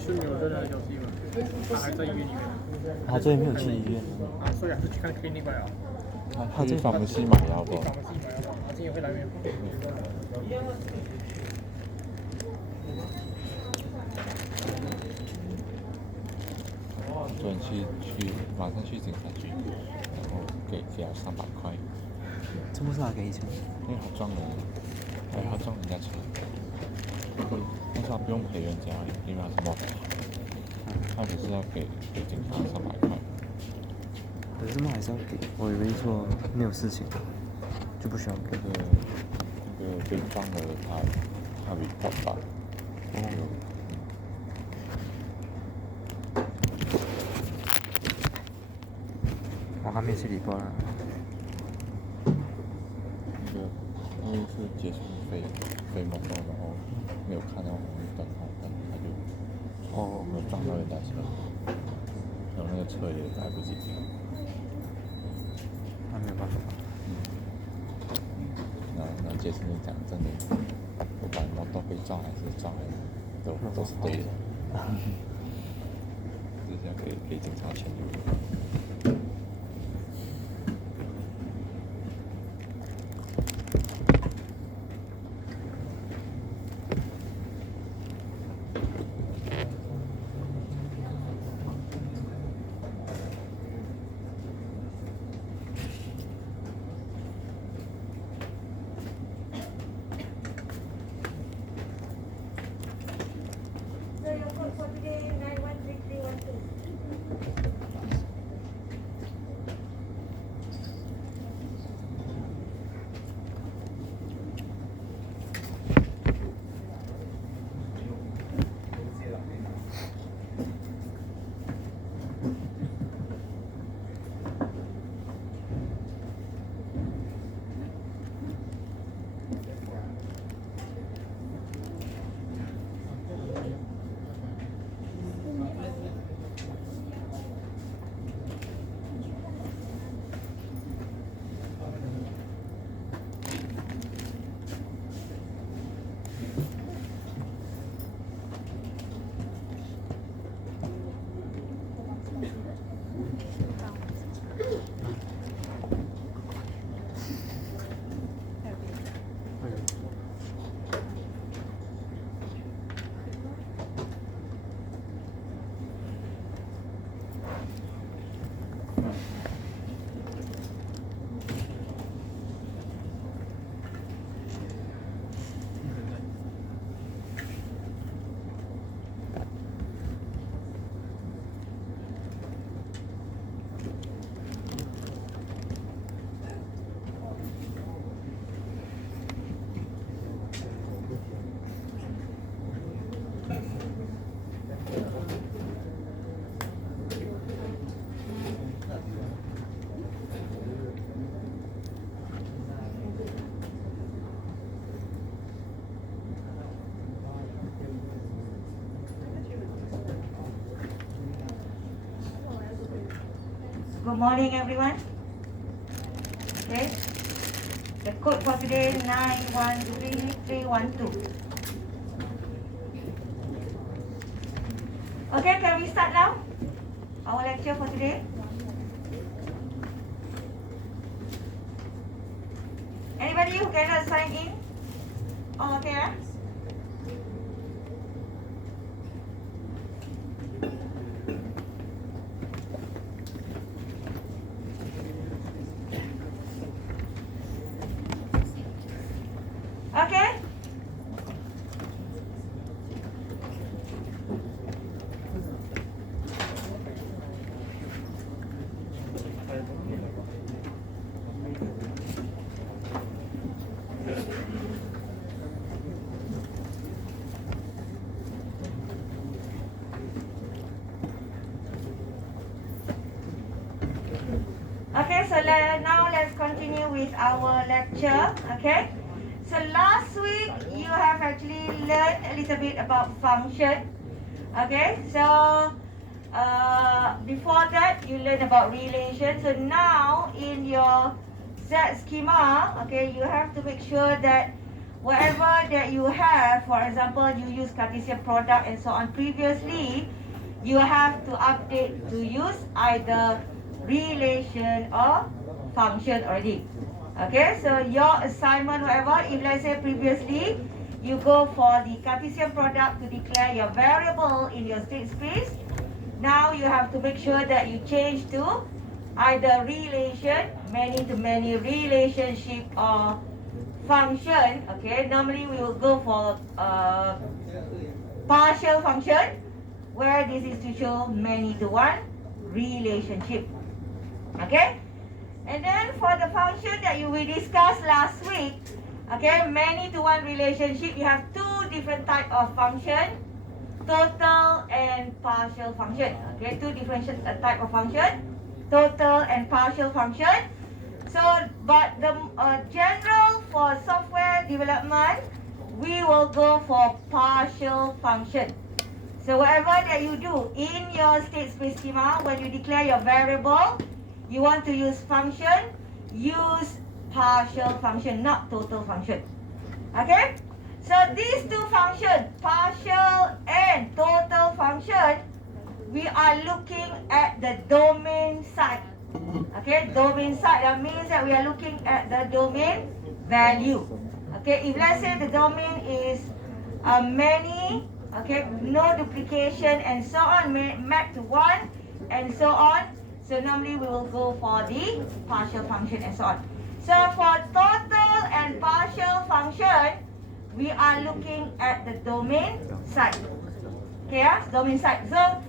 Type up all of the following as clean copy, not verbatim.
是没有任何消息吗？他还在医院里面。他最近没有去医院。啊，所以还是去看 clinic 了。他去房西买药不？房西买药，他今天会来没有？昨天马上去警察局，然后给他300块。这不是他给钱？因为他撞人，他撞人家车。但是他不用赔人家，因为他是冒牌。他只是要给警察300块。可是嘛还是要给，我以为说没有事情就不需要给。那个被撞了，他report吧。我还没去report啦。因为是结束飞摩托，然后没有看到红绿灯，他就撞到人家车，然后那个车也来不及停。那没有办法。然后杰森就讲，真的，不管摩托被撞还是撞人，都是对的。就是要给警察钱就。Good morning, everyone. Okay. The code for today is 913312. Okay, can we start now? Our lecture for today. Anybody who cannot sign in? Oh, okay. Okay. Okay, so now let's continue with our lecture. Okay. So last week you have actually learned a little bit about function. Okay, so before that you learned about relation. So now in your Z schema, okay, you have to make sure that whatever that you have, for example, you use Cartesian product and so on previously, you have to update to use either relation or function already. Okay, so your assignment, whatever, if let's say previously you go for the Cartesian product to declare your variable in your state space, now you have to make sure that you change to either relation, many-to-many relationship, or function. Okay, normally we will go for partial function, where this is to show many-to-one relationship. Okay, and then for the function that we discussed last week, okay, many-to-one relationship, you have two different type of function, total and partial function. Okay, two different type of function, total and partial function. So, but the general for software development, we will go for partial function. So whatever that you do in your state space schema, when you declare your variable, you want to use function, use partial function, not total function. Okay? So these two functions, partial and total function, we are looking at the domain side. Okay, domain side, that means that we are looking at the domain value. Okay, if let's say the domain is many, okay, no duplication and so on, map to one and so on, so normally we will go for the partial function and so on. So for total and partial function, we are looking at the domain side. Okay, domain side. So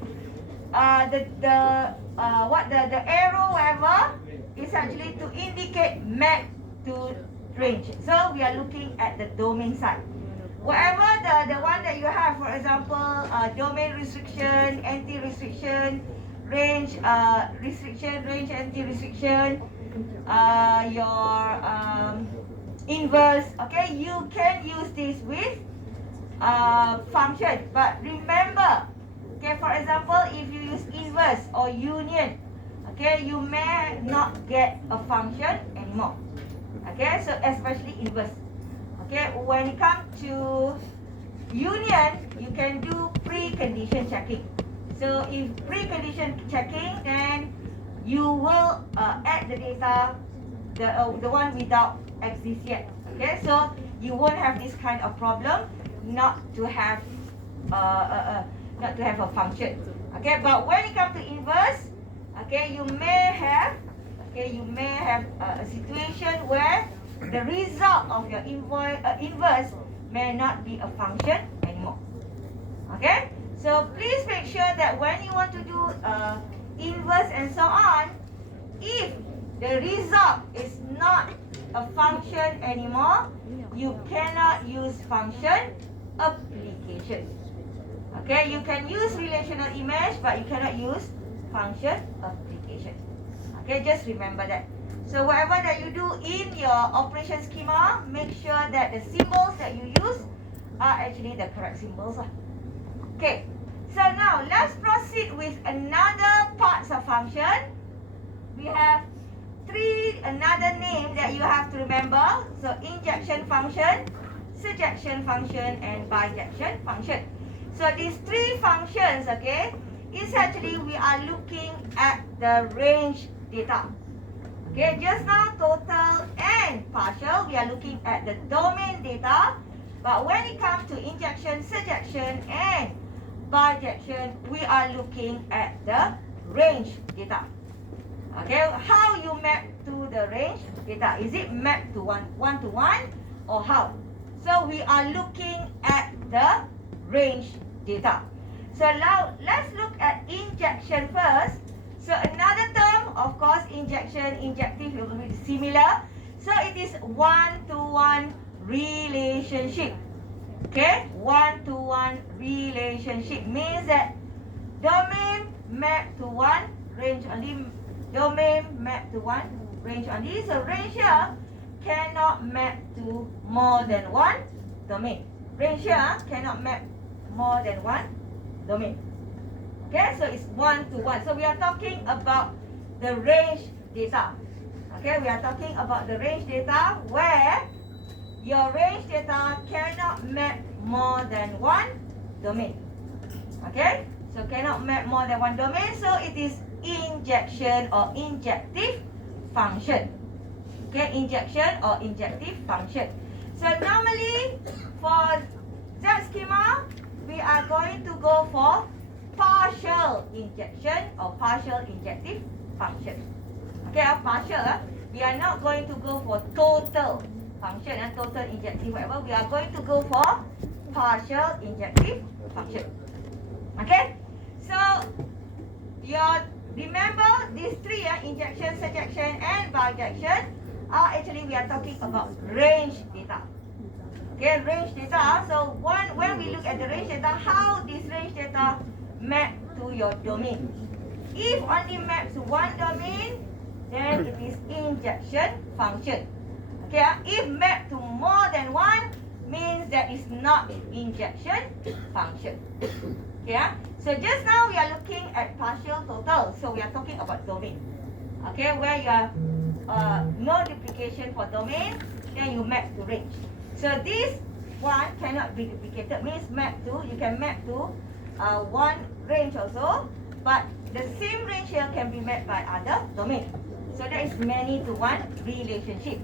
the arrow, whatever, is actually to indicate map to range. So we are looking at the domain side. Whatever the one that you have, for example, domain restriction, anti-restriction, range restriction, range anti-restriction, your inverse, okay, you can use this with function. But remember, okay, for example, if you use inverse or union, okay, you may not get a function anymore. Okay, so especially inverse. Okay, when it comes to union, you can do precondition checking. So if precondition checking, then you will add the data, the one without exist yet. Okay, so you won't have this kind of problem not to have a function. Okay, but when it comes to inverse, okay, you may have a situation where the result of your inverse may not be a function anymore. Okay, so please make sure that when you want to do inverse and so on, if the result is not a function anymore, you cannot use function application. Okay, you can use relational image, but you cannot use function application. Okay, just remember that. So whatever that you do in your operation schema, make sure that the symbols that you use are actually the correct symbols. Okay, so now let's proceed with another parts of function. We have another name that you have to remember. So injection function, surjection function, and bijection function. So these three functions, okay, is actually we are looking at the range data. Okay, just now total and partial, we are looking at the domain data. But when it comes to injection, surjection, and bijection, we are looking at the range data. Okay, how you map to the range data? Is it mapped to one to one, or how? So we are looking at the range data. So now let's look at injection first. So another term, of course, injection, injective will be similar. So it is one-to-one relationship. Okay, one-to-one relationship means that domain map to one, range only. Domain map to one, range only. So range here cannot map to more than one domain. Range here cannot map more than one domain. Okay, so it's one-to-one. So we are talking about the range data. Okay, we are talking about the range data where your range data cannot map more than one domain. Okay, so cannot map more than one domain, so it is injection or injective function. Okay, injection or injective function. So normally for that schema, we are going to go for partial injection or partial injective function. Okay, partial. We are not going to go for total function and total injective whatever. We are going to go for partial injective function. Okay, so remember these three, injection, surjection, and bijection. Actually, we are talking about range data. Okay, range data. So when we look at the range data, how this range data map to your domain? If only maps to one domain, then it is injection function. Okay, if map to more than one, means that is not injection function. Okay, so just now we are looking at partial total. So we are talking about domain. Okay, where you are no duplication for domain, then you map to range. So this one cannot be duplicated, means map to, you can map to one range also, but the same range here can be mapped by other domain. So that is many to one relationship.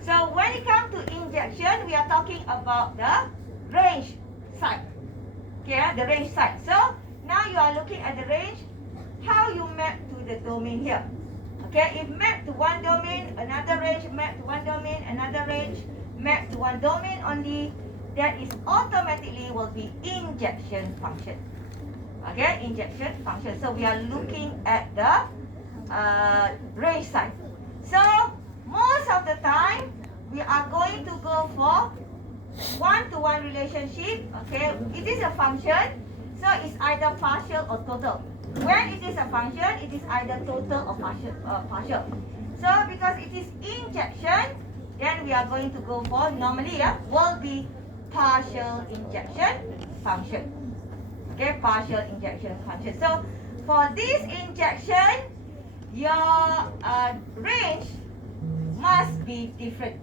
So when it comes to injection, we are talking about the range side. Okay, the range side. So now you are looking at the range, how you map to the domain here. Okay, if map to one domain, another range, map to one domain, another range, map to one domain only, that is automatically will be injection function. Okay, injection function. So we are looking at the range side. So most of the time, we are going to go for one-to-one relationship. Okay, it is a function, so it's either partial or total. When it is a function, it is either total or partial. So because it is injection, then we are going to go for, normally will be partial injection function. Okay, partial injection function. So for this injection, your range must be different.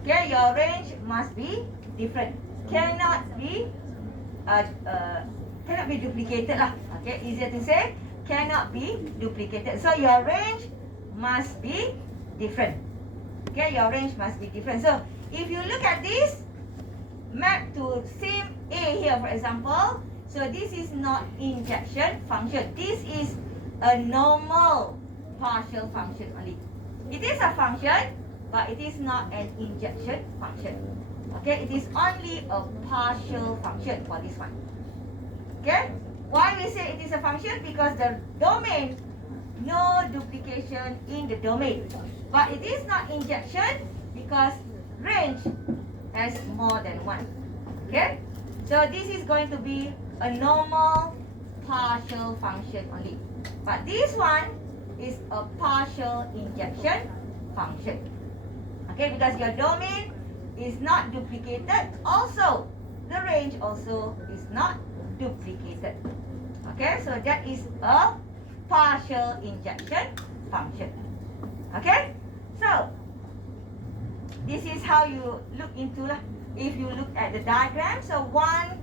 Okay, your range must be different. Cannot be duplicated lah. Okay, easier to say, cannot be duplicated. So your range must be different. Okay, your range must be different. So if you look at this, map to same A here, for example. So this is not injection function. This is a normal partial function only. It is a function, but it is not an injection function. Okay, it is only a partial function for this one. Okay, why we say it is a function? Because the domain, no duplication in the domain. But it is not injection because range has more than one. Okay, so this is going to be a normal partial function only. But this one is a partial injection function. Okay, because your domain is not duplicated. Also, the range also is not duplicated. Okay, so that is a partial injection function. Okay, so this is how you look into lah. If you look at the diagram, so one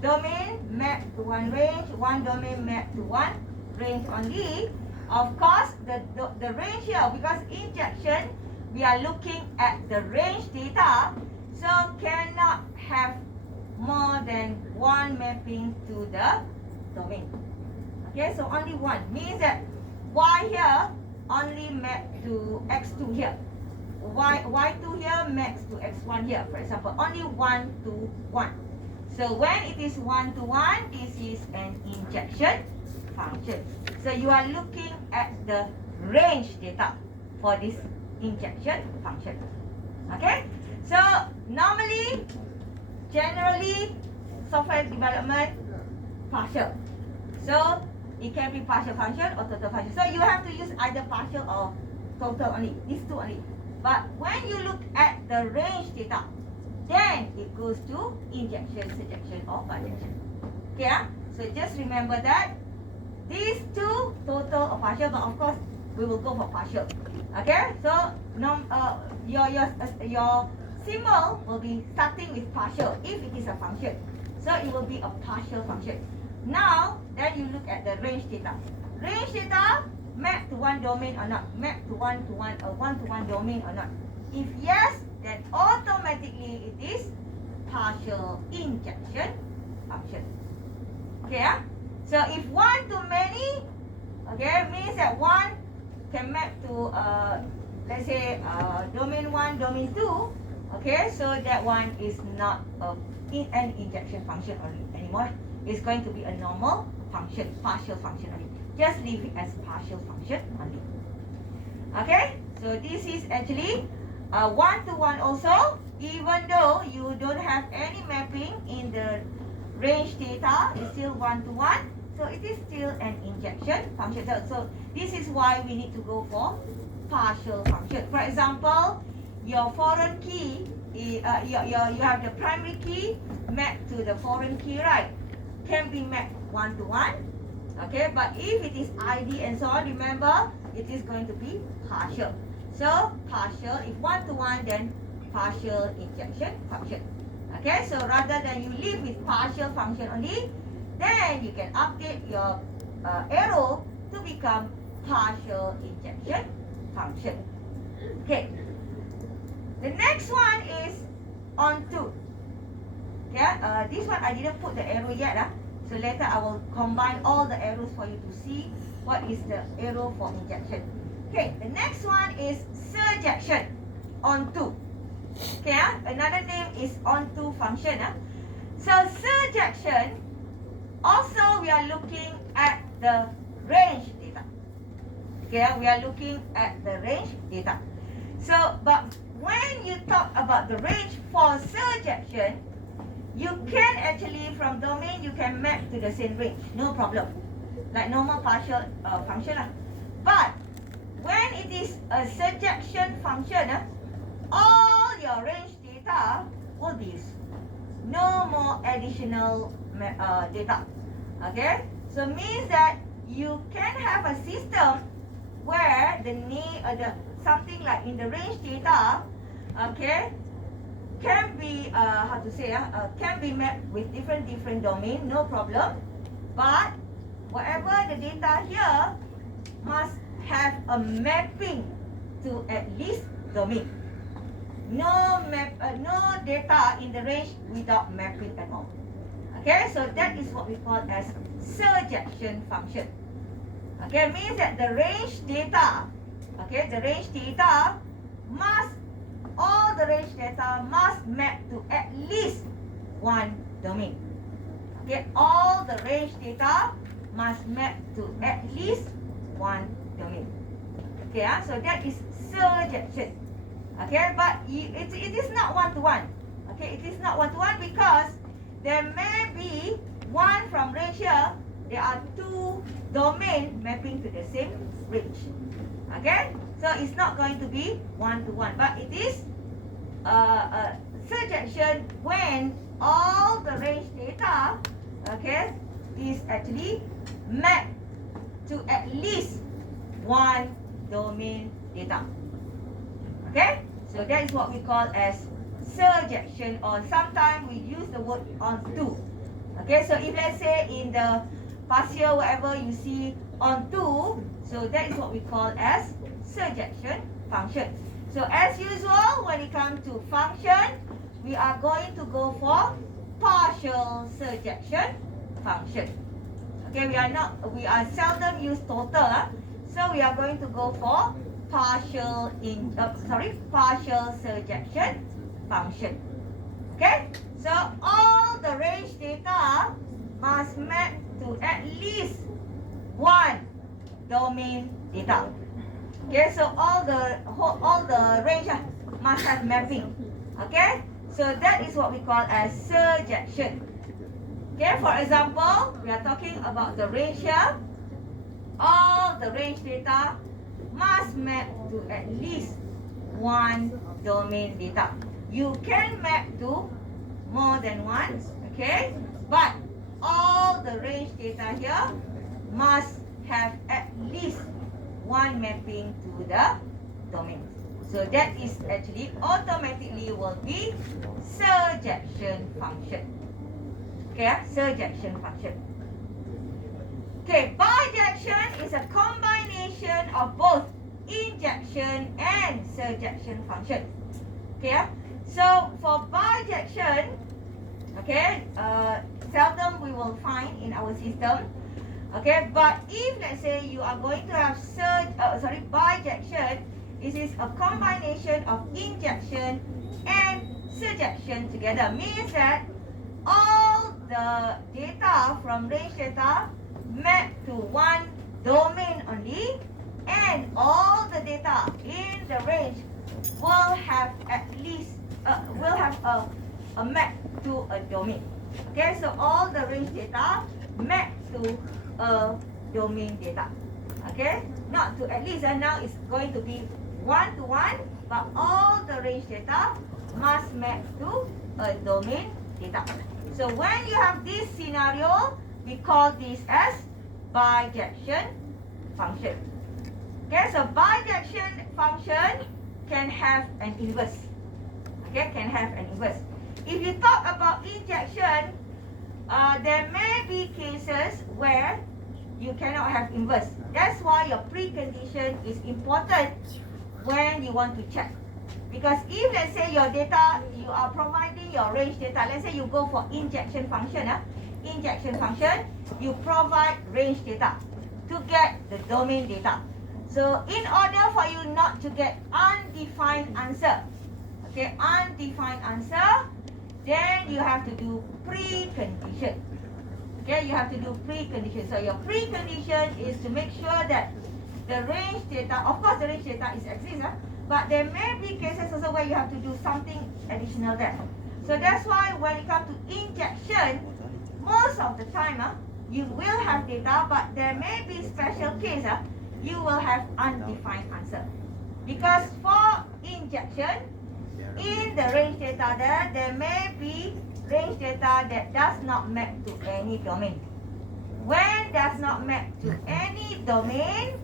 domain map to one range, one domain map to one range only. Of course, the range here, because injection, we are looking at the range data, so cannot have more than one mapping to the domain. Okay, so only one means that Y here only map to X2 here. Y2 here maps to X1 here, for example, only 1 to 1. So when it is 1 to 1, this is an injection function. So you are looking at the range data for this injection function. Okay, so normally, generally, software development partial. So it can be partial function or total function. So you have to use either partial or total only, these two only. But when you look at the range data, then it goes to injection, surjection, or bijection. Okay, so just remember that these two, total or partial, but of course we will go for partial. Okay, so your symbol will be starting with partial if it is a function. So it will be a partial function. Now, then you look at the range data. Range data map to one domain or not? Map to one-to-one domain or not? If yes, then automatically it is partial injection function. Okay, so if one to many, okay, means that one can map to let's say domain 1, domain 2. Okay, so that one is not an injection function anymore. It's going to be a normal function, partial function only. Just leave it as partial function only. Okay, so this is actually one-to-one also, even though you don't have any mapping in the range data, it's still one-to-one. So it is still an injection function. So this is why we need to go for partial function. For example, your foreign key, you have the primary key mapped to the foreign key, right? Can be mapped one-to-one. Okay, but if it is ID and so on, remember, it is going to be partial. So partial, if one-to-one, then partial injection function. Okay, so rather than you live with partial function only, then you can update your arrow to become partial injection function. Okay, the next one is onto. Okay, this one I didn't put the arrow yet. So later I will combine all the arrows for you to see what is the arrow for injection. Okay, the next one is surjection onto. Okay, another name is onto function. So surjection, also we are looking at the range data. Okay, we are looking at the range data. So, but when you talk about the range for surjection, you can actually, from domain, you can map to the same range, no problem. Like normal partial function. But when it is a surjection function, all your range data will be used. No more additional data. Okay? So means that you can have a system where the something like in the range data, okay, can be can be mapped with different domain, no problem. But whatever the data here must have a mapping to at least domain. No data in the range without mapping at all. Okay, so that is what we call as surjection function. Okay, means that the range data, okay, the range data must, all the range data must map to at least one domain. Okay, all the range data must map to at least one domain. Okay, so that is surjection. Okay, but it is not one-to-one. Okay, it is not one-to-one because there may be one from range here. There are two domain mapping to the same range. Okay, so it's not going to be one-to-one, but it is surjection when all the range data, okay, is actually mapped to at least one domain data. Okay, so that is what we call as surjection, or sometimes we use the word onto. Okay, so if let's say in the partial whatever you see onto, so that is what we call as surjection function. So as usual, when it comes to function, we are going to go for partial surjection function. Okay, we are seldom use total, so we are going to go for partial surjection function. Okay, so all the range data must map to at least one domain data. Okay, so all the range must have mapping. Okay, so that is what we call as surjection. Okay, for example, we are talking about the range here. All the range data must map to at least one domain data. You can map to more than one, okay? But all the range data here must have at least one mapping to the domain. So that is actually automatically will be surjection function. Okay, surjection function. Okay, bijection is a combination of both injection and surjection function. Okay, so for bijection, okay, seldom we will find in our system. Okay, but if let's say you are going to have bijection, it is a combination of injection and surjection together. Means that all the data from range data map to one domain only, and all the data in the range will have at least a map to a domain. Okay, so all the range data map to a domain data. Okay, not to at least, and now it's going to be one to one, but all the range data must map to a domain data. So when you have this scenario, we call this as bijection function. Okay, so bijection function can have an inverse. Okay, can have an inverse. If you talk about injection, there may be cases where you cannot have inverse. That's why your precondition is important when you want to check. Because if let's say your data, you are providing your range data, let's say you go for injection function, you provide range data to get the domain data. So in order for you not to get undefined answer, okay, undefined answer, then you have to do precondition. Okay, you have to do precondition. So your precondition is to make sure that the range data, of course the range data is exists, but there may be cases also where you have to do something additional there. So that's why when it comes to injection, most of the time you will have data, but there may be special case you will have undefined answer. Because for injection, in the range data there may be range data that does not map to any domain. When does not map to any domain,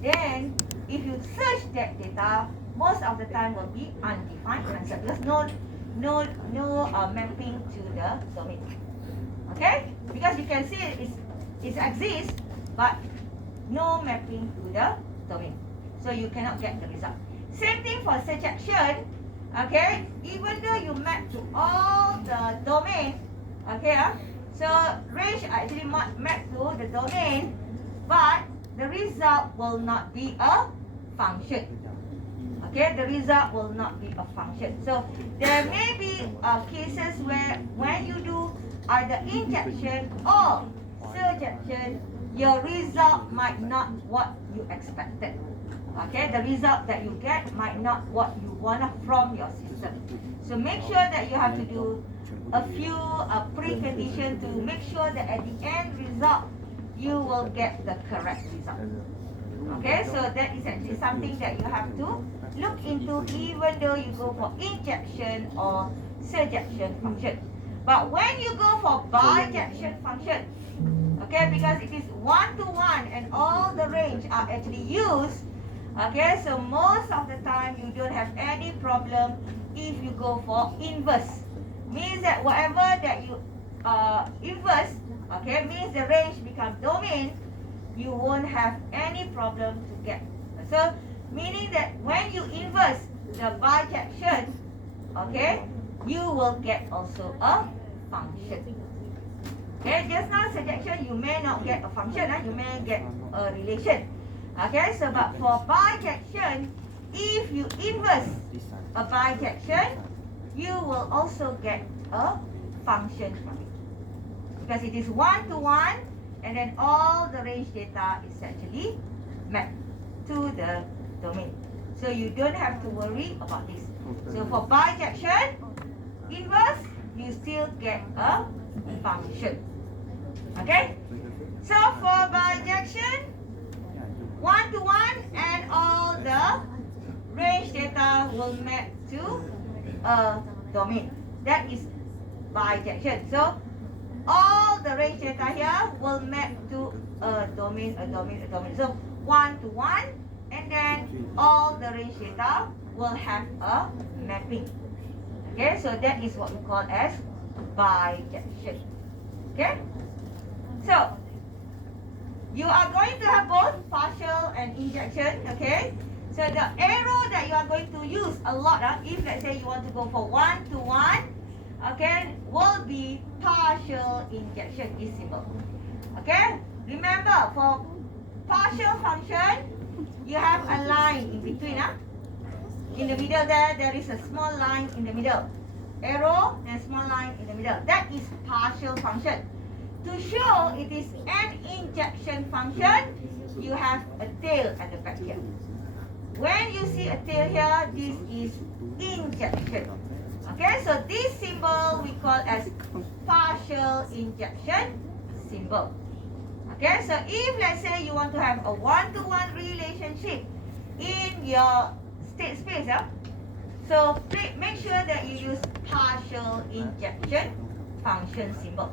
then if you search that data, most of the time will be undefined answer because no mapping to the domain. Okay, because you can see it exists, but no mapping to the domain, so you cannot get the result. Same thing for surjection. Okay, even though you map to all the domain, okay, so range actually map to the domain, but the result will not be a function. Okay, the result will not be a function. So there may be cases where when you do either injection or surjection, your result might not what you expected. Okay, the result that you get might not what you want from your system. So make sure that you have to do a few preconditions to make sure that at the end result you will get the correct result. Okay, so that is actually something that you have to look into even though you go for injection or surjection function. But when you go for bijection function, okay, because it is one-to-one and all the range are actually used, okay, so most of the time you don't have any problem if you go for inverse. Means that whatever that you inverse, okay, means the range becomes domain, you won't have any problem to get. So meaning that when you inverse the bijection, okay, you will get also a function. Okay, just now surjection you may not get a function, you may get a relation. Okay, so but for bijection, if you inverse a bijection, you will also get a function from it. Because it is one-to-one, and then all the range data is actually mapped to the domain. So you don't have to worry about this. So for bijection, inverse, you still get a function. Okay? So for bijection, one-to-one and all the range data will map to a domain. That is bijection. So all the range data here will map to a domain. So one-to-one and and then all the range data will have a mapping. Okay, so that is what we call as bijection. Okay, so you are going to have both partial and injection. Okay, so the arrow that you are going to use a lot, if let's say you want to go for 1-to-1, okay, will be partial injection is simple. Okay, remember for partial function, you have a line in between. In the middle there is a small line in the middle. Arrow and small line in the middle. That is partial function. To show it is an injection function, you have a tail at the back here. When you see a tail here, this is injection. Okay, so this symbol we call as partial injection symbol. Okay, so if let's say you want to have a 1-to-1 relationship in your state space, so make sure that you use partial injection function symbol.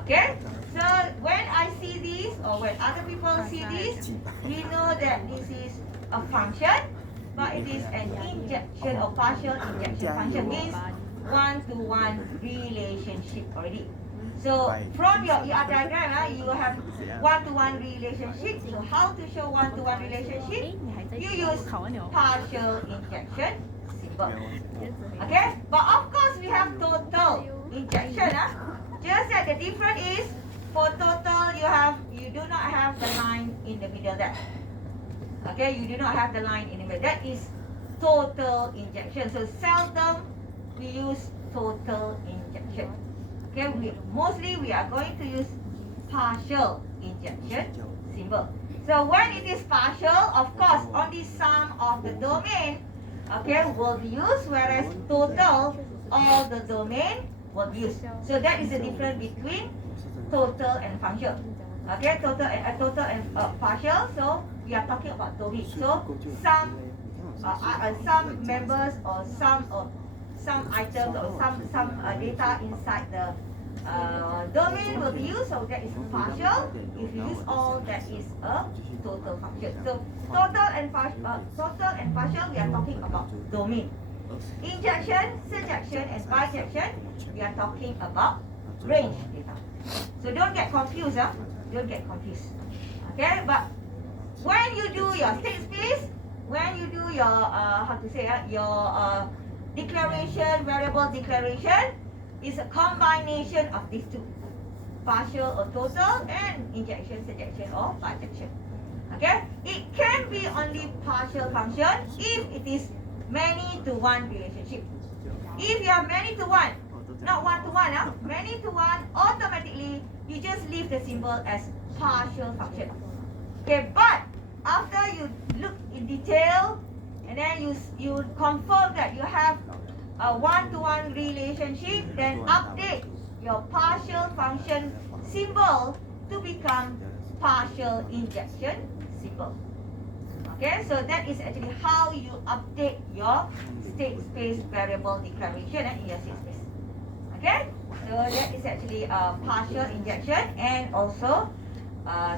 Okay, so when I see this or when other people see this, we know that this is a function, but it is an injection or partial injection function, means 1-to-1 relationship already. So from your ER diagram, you have 1-to-1 relationship. So how to show 1-to-1 relationship? You use partial injection symbol. Okay, but of course we have total injection. Just that the difference is for total you do not have the line in the middle there. Okay, you do not have the line in the middle. That is total injection. So seldom we use total injection. Okay, mostly we are going to use partial injection symbol. So when it is partial, of course, only sum of the domain, okay, will be used, whereas total, all the domain will be used. So that is the difference between total and partial. Okay, total and partial. So we are talking about domain. So some members or some items or some data inside the domain will be used, so that is partial. If you use all, that is a total function. So total and partial, we are talking about domain. Injection, surjection, and bijection, we are talking about range data. So don't get confused, don't get confused. Okay, but when you do your state space, when you do your your declaration, variable declaration, is a combination of these two, partial or total, and injection, surjection, or bijection. Okay, it can be only partial function if it is many-to-one relationship. If you have many-to-one, not 1-to-1, many-to-one, automatically you just leave the symbol as partial function. Okay, but after you look in detail and then you confirm that you have a 1-to-1 relationship, then update your partial function symbol to become partial injection symbol. Okay, so that is actually how you update your state space variable declaration in your state space. Okay, so that is actually a partial injection and also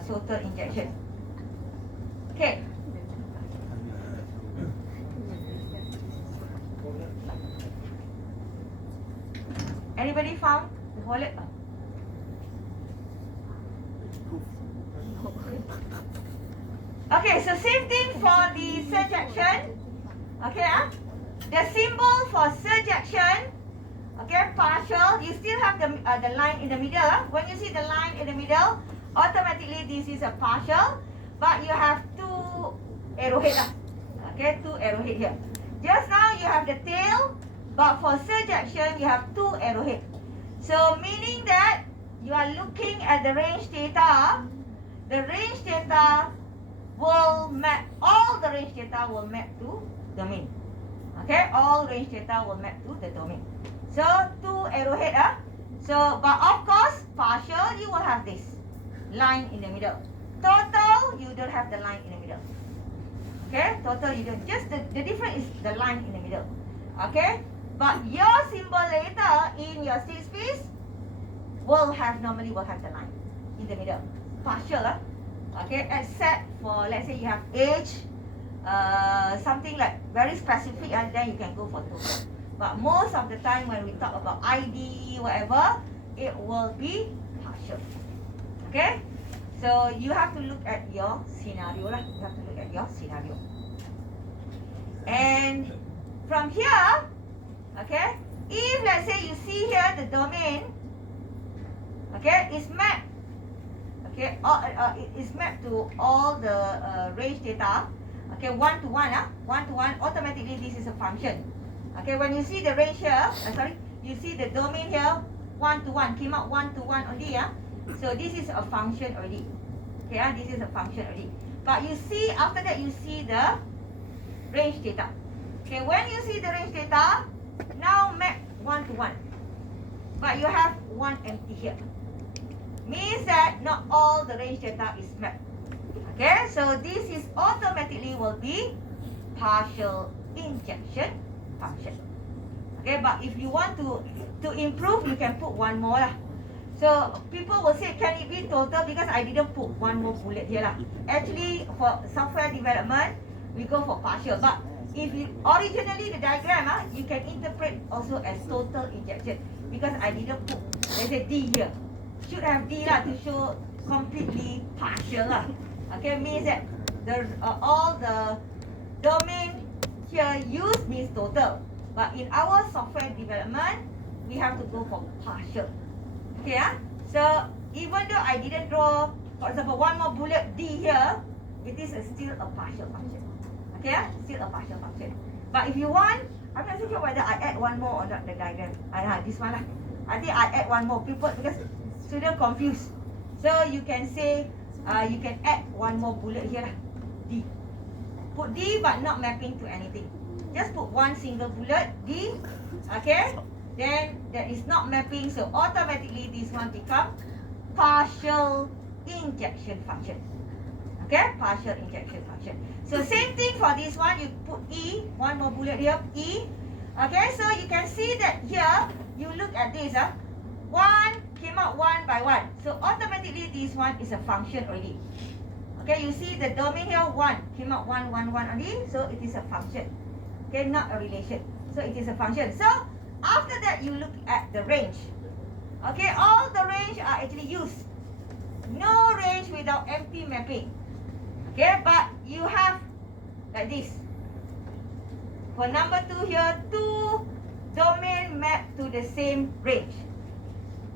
total injection. Okay. Anybody found the wallet? Okay, so same thing for the surjection. Okay, the symbol for surjection, okay, partial, you still have the line in the middle. When you see the line in the middle, automatically this is a partial, but you have two arrowhead. Okay, two arrowhead here. Just now you have the tail, but for surjection you have two arrowhead. So meaning that you are looking at the range data. The range data will map, all the range data will map to domain. Okay, all range data will map to the domain. So two arrowhead. So but of course partial you will have this line in the middle. Total you don't have the line in the middle. Okay, total you don't. Just the difference is the line in the middle. Okay, but your symbol later in your state space normally will have the line in the middle. Partial, okay, except for let's say you have age, something like very specific, and then you can go for total. But most of the time when we talk about ID, whatever, it will be partial. Okay? So you have to look at your scenario lah. You have to look at your scenario. And from here, okay, if let's say you see here the domain, okay, is mapped, okay, it is mapped to all the range data, okay, one to one, automatically this is a function. Okay, when you see the range here, you see the domain here, one to one, came out one to one only, so this is a function already. Okay, this is a function already. But you see, after that you see the range data. Okay, when you see the range data, now map one to one. But you have one empty here. Means that not all the range data is mapped. Okay, so this is automatically will be partial injection function. Okay, but if you want to improve, you can put one more lah. So people will say, can it be total? Because I didn't put one more bullet here lah. Actually, for software development, we go for partial. But if you originally the diagram, you can interpret also as total injection, because I didn't put, let's say, D here. Should have D lah to show completely partial lah. Okay, means that the all the domain here used means total. But in our software development, we have to go for partial. Okay, so even though I didn't draw, for example, one more bullet D here, it is still a partial function. Okay, still a partial function. But if you want, I'm not sure whether I add one more or not the diagram. This one lah. I think I add one more, people, because student confused. So you can say, you can add one more bullet here lah, D. Put D but not mapping to anything. Just put one single bullet, D, okay? Then that is not mapping, so automatically this one become partial injection function. Okay, partial injection function. So same thing for this one, you put E, one more bullet here, E. Okay, so you can see that here, you look at this, one came out one by one. So automatically this one is a function already. Okay, you see the domain here, one came out one only, so it is a function. Okay, not a relation. So it is a function. So after that, you look at the range. Okay, all the range are actually used. No range without empty mapping. Okay, but you have like this. For number 2 here, 2 domain map to the same range.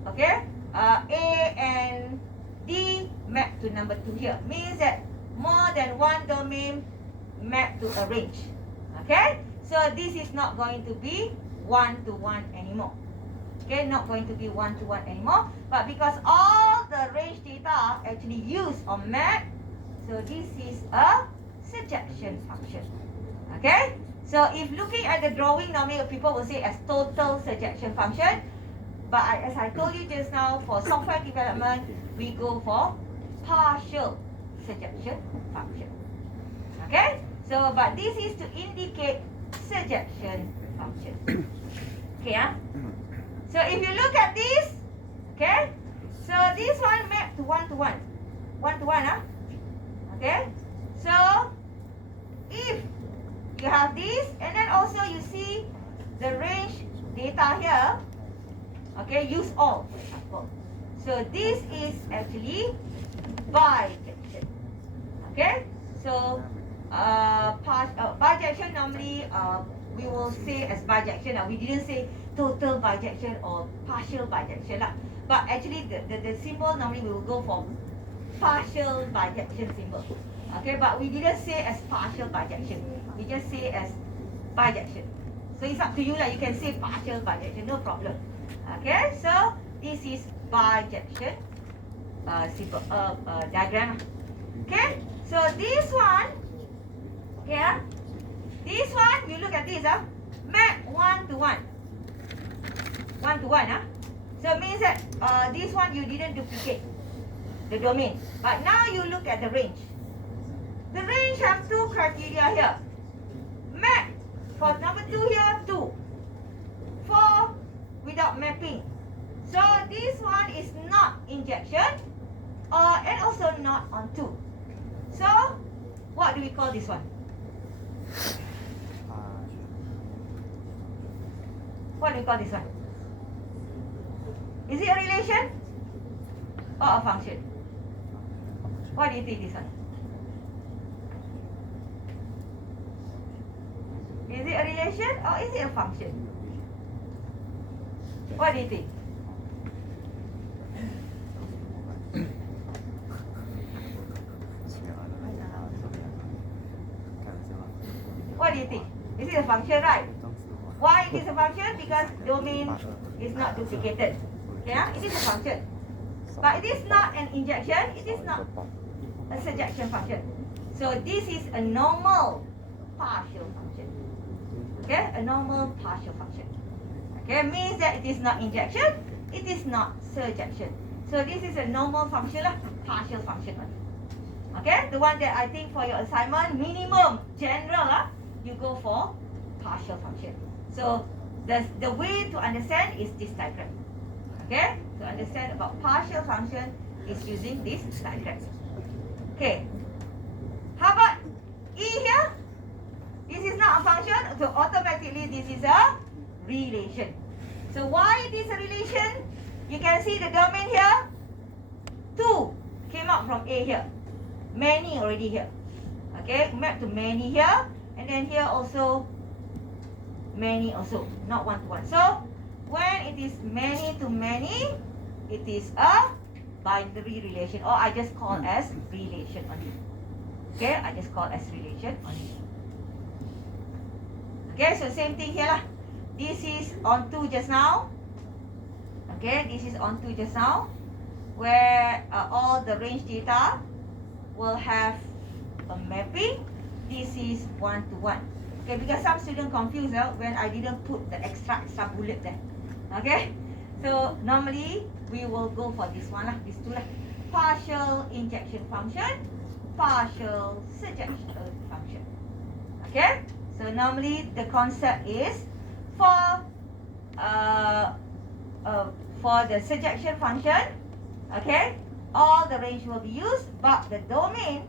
Okay, A and D map to number 2 here. Means that more than one domain map to a range. Okay, so this is not going to be one-to-one anymore. Okay, not going to be one-to-one anymore. But because all the range data are actually used or mapped, so this is a surjection function. Okay, so if looking at the drawing, normally people will say as total surjection function. But as I told you just now, for software development, we go for partial surjection function. Okay, so but this is to indicate surjection function. Okay, so if you look at this, okay, so this one map to one-to-one, okay, so if you have this, and then also you see the range data here, okay, use all, for example. So this is actually bijection. Okay, so bijection normally we will say as bijection. We didn't say total bijection or partial bijection lah. But actually the symbol normally we will go for partial bijection symbol. Okay, but we didn't say as partial bijection. We just say as bijection. So it's up to you lah. You can say partial bijection, no problem. Okay, so this is bijection symbol diagram. Okay, so this one, okay, this one you look at this, map one-to-one, so it means that this one you didn't duplicate the domain, but now you look at the range. The range have 2 criteria here. Map for number 2 here, 2. 4 without mapping. So this one is not injection, and also not on 2. So what do we call this one? What do you call this one? Is it a relation or a function? What do you think this one? Is it a relation or is it a function? What do you think? What do you think? Is it a function, right? Why it is a function? Because domain is not duplicated. Yeah, it is a function. But it is not an injection, it is not a surjection function. So this is a normal partial function. Okay, a normal partial function. Okay, means that it is not injection, it is not surjection. So this is a normal function lah, partial function only. Okay, the one that I think for your assignment, minimum, general lah, you go for partial function. So the way to understand is this diagram. Okay, to understand about partial function is using this diagram. Okay, how about E here? This is not a function, so automatically this is a relation. So why it is a relation? You can see the domain here. 2 came out from A here. Many already here. Okay, map to many here. And then here also many also, not one to one. So when it is many to many, it is a binary relation, or I just call as relation only. Okay, I just call as relation only. Okay, so same thing here lah. This is on 2 just now. Okay, this is on 2 just now, where all the range data will have a mapping. This is 1 to 1. Okay, because some students confused when I didn't put the extra bullet there. Okay, so normally we will go for this one lah, these two lah. Partial injection function, partial surjection function. Okay, so normally the concept is for the surjection function, okay, all the range will be used, but the domain,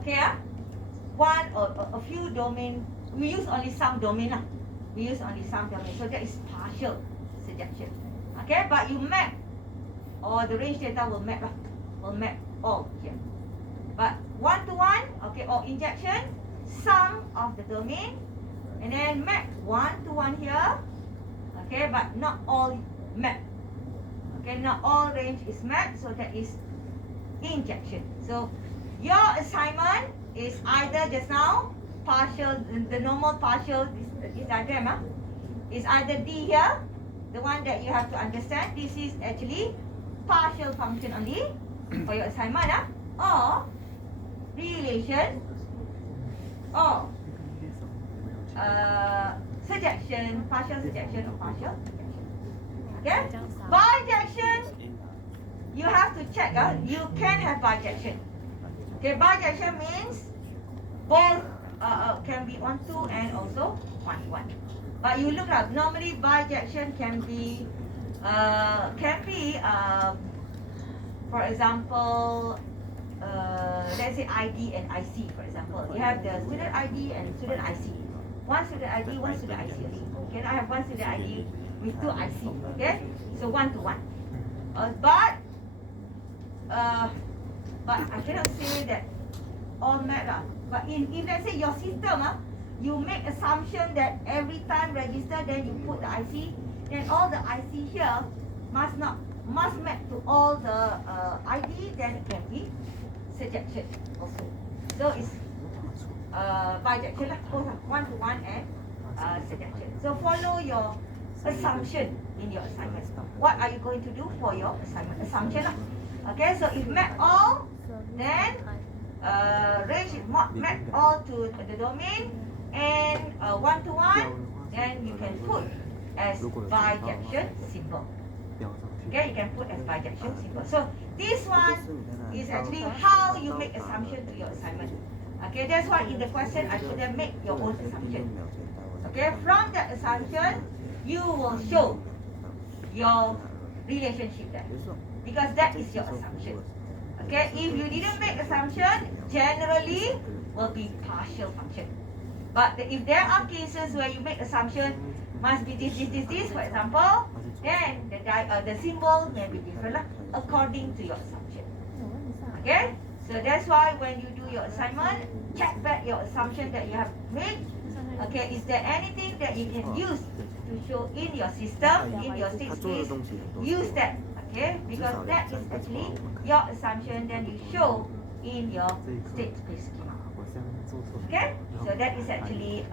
okay, one or a few domain, we use only some domain lah. We use only some domain, so that is partial surjection. Okay, but you map, or the range data will map lah, will map all here. But 1 to 1, okay, or injection, some of the domain, and then map 1 to 1 here, okay, but not all map. Okay, not all range is mapped, so that is injection. So your assignment is either just now partial, the normal partial, this diagram is either D here, the one that you have to understand. This is actually partial function only for your assignment, or relation, or surjection, partial surjection or partial injection. Okay, bijection, you have to check. You can have bijection. Okay, bijection means both can be on 2 and also 1 1. But you look up, normally bijection can be for example, let's say ID and IC, for example. You have the student ID and student IC. One student ID, one student IC. Okay, I have one student ID with 2 IC. Okay, so 1 to 1. But I cannot say that all map lah. But if let's say your system you make assumption that every time register, then you put the IC, then all the IC here must map to all the ID, then it can be surjection also. So it's bijection lah, both 1 to 1 and surjection. So follow your assumption in your assignment. What are you going to do for your assignment? Assumption lah. Okay, so if map all, then range is map all to the domain, and 1 to 1, then you can put as bijection symbol. Okay, you can put as bijection symbol. So this one is actually how you make assumption to your assignment. Okay, that's why in the question I put them make your own assumption. Okay, from that assumption, you will show your relationship there, because that is your assumption. Okay, if you didn't make assumption, generally will be partial function. But if there are cases where you make assumption, must be this, for example, then the symbol may be different according to your assumption. Okay, so that's why when you do your assignment, check back your assumption that you have made. Okay, is there anything that you can use to show in your system, in your state space? Use that, okay, because that is actually your assumption, then you show in your state space schema. Okay, so that is actually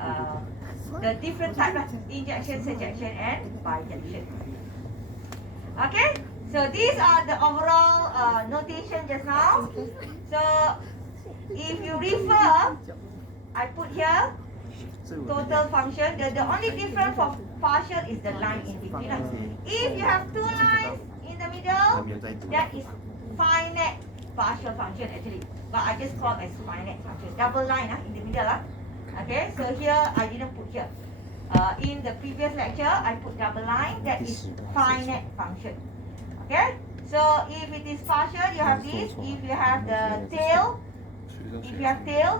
the different type of injection, surjection, and bijection. Okay, so these are the overall notation just now. So if you refer, I put here total function. The only difference for partial is the line in between. If you have two lines in the middle, that is finite partial function actually. But I just call as finite function. Double line in the middle. Okay, so here I didn't put here. In the previous lecture, I put double line. That is finite function. Okay, so if it is partial, you have this. If you have the tail,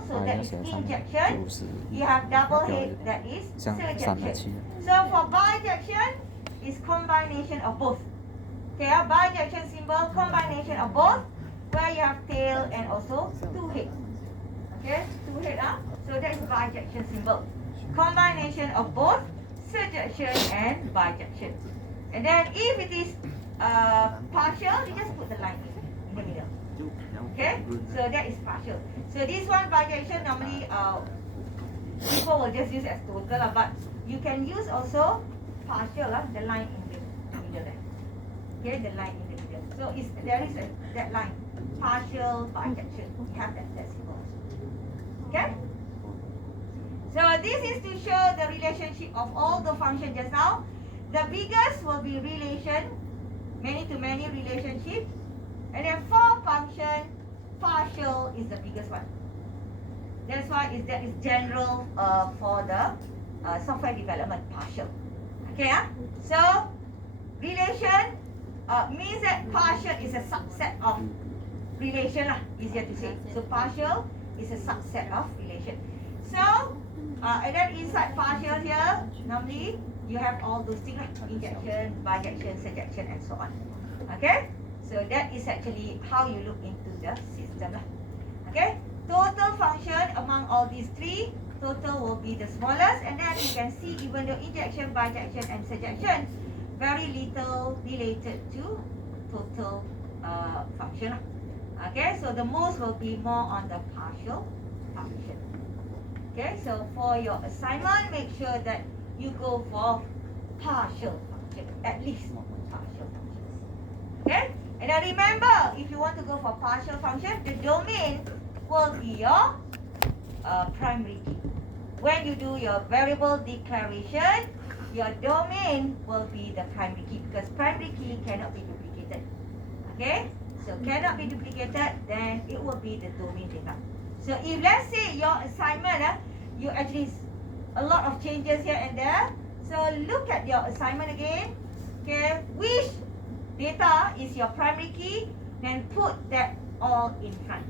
so that is injection. You have double head, that is surjection. So for bijection, is combination of both. Okay, bijection symbol, combination of both, where you have tail and also two head. Okay, two head. So that is bijection symbol. Combination of both surjection and bijection. And then if it is partial, you just put the line in the middle. Okay, so that is partial. So this one bijection normally people will just use as total, but you can use also partial, the line in the middle there. Okay, the line in the middle. So there is that line, partial bijection. You have that symbol. Okay. So this is to show the relationship of all the functions just now. The biggest will be relation, many-to-many relationship. And then for function, partial is the biggest one. That's why that is general for the software development, partial. Okay, so relation means that partial is a subset of relation, easier to say. So partial is a subset of relation. So and then inside partial here, normally you have all those things like injection, bijection, surjection, and so on. Okay, so that is actually how you look into the system. Okay, total function among all these three, total will be the smallest, and then you can see even though injection, bijection, and surjection, very little related to total function. Okay, so the most will be more on the partial function. Okay, so for your assignment, make sure that you go for partial function, at least partial functions. Okay, and now remember, if you want to go for partial function, the domain will be your primary key. When you do your variable declaration, your domain will be the primary key, because primary key cannot be duplicated. Okay, so cannot be duplicated, then it will be the domain data. So if let's say your assignment, you actually a lot of changes here and there. So look at your assignment again. Okay, which data is your primary key? Then put that all in front.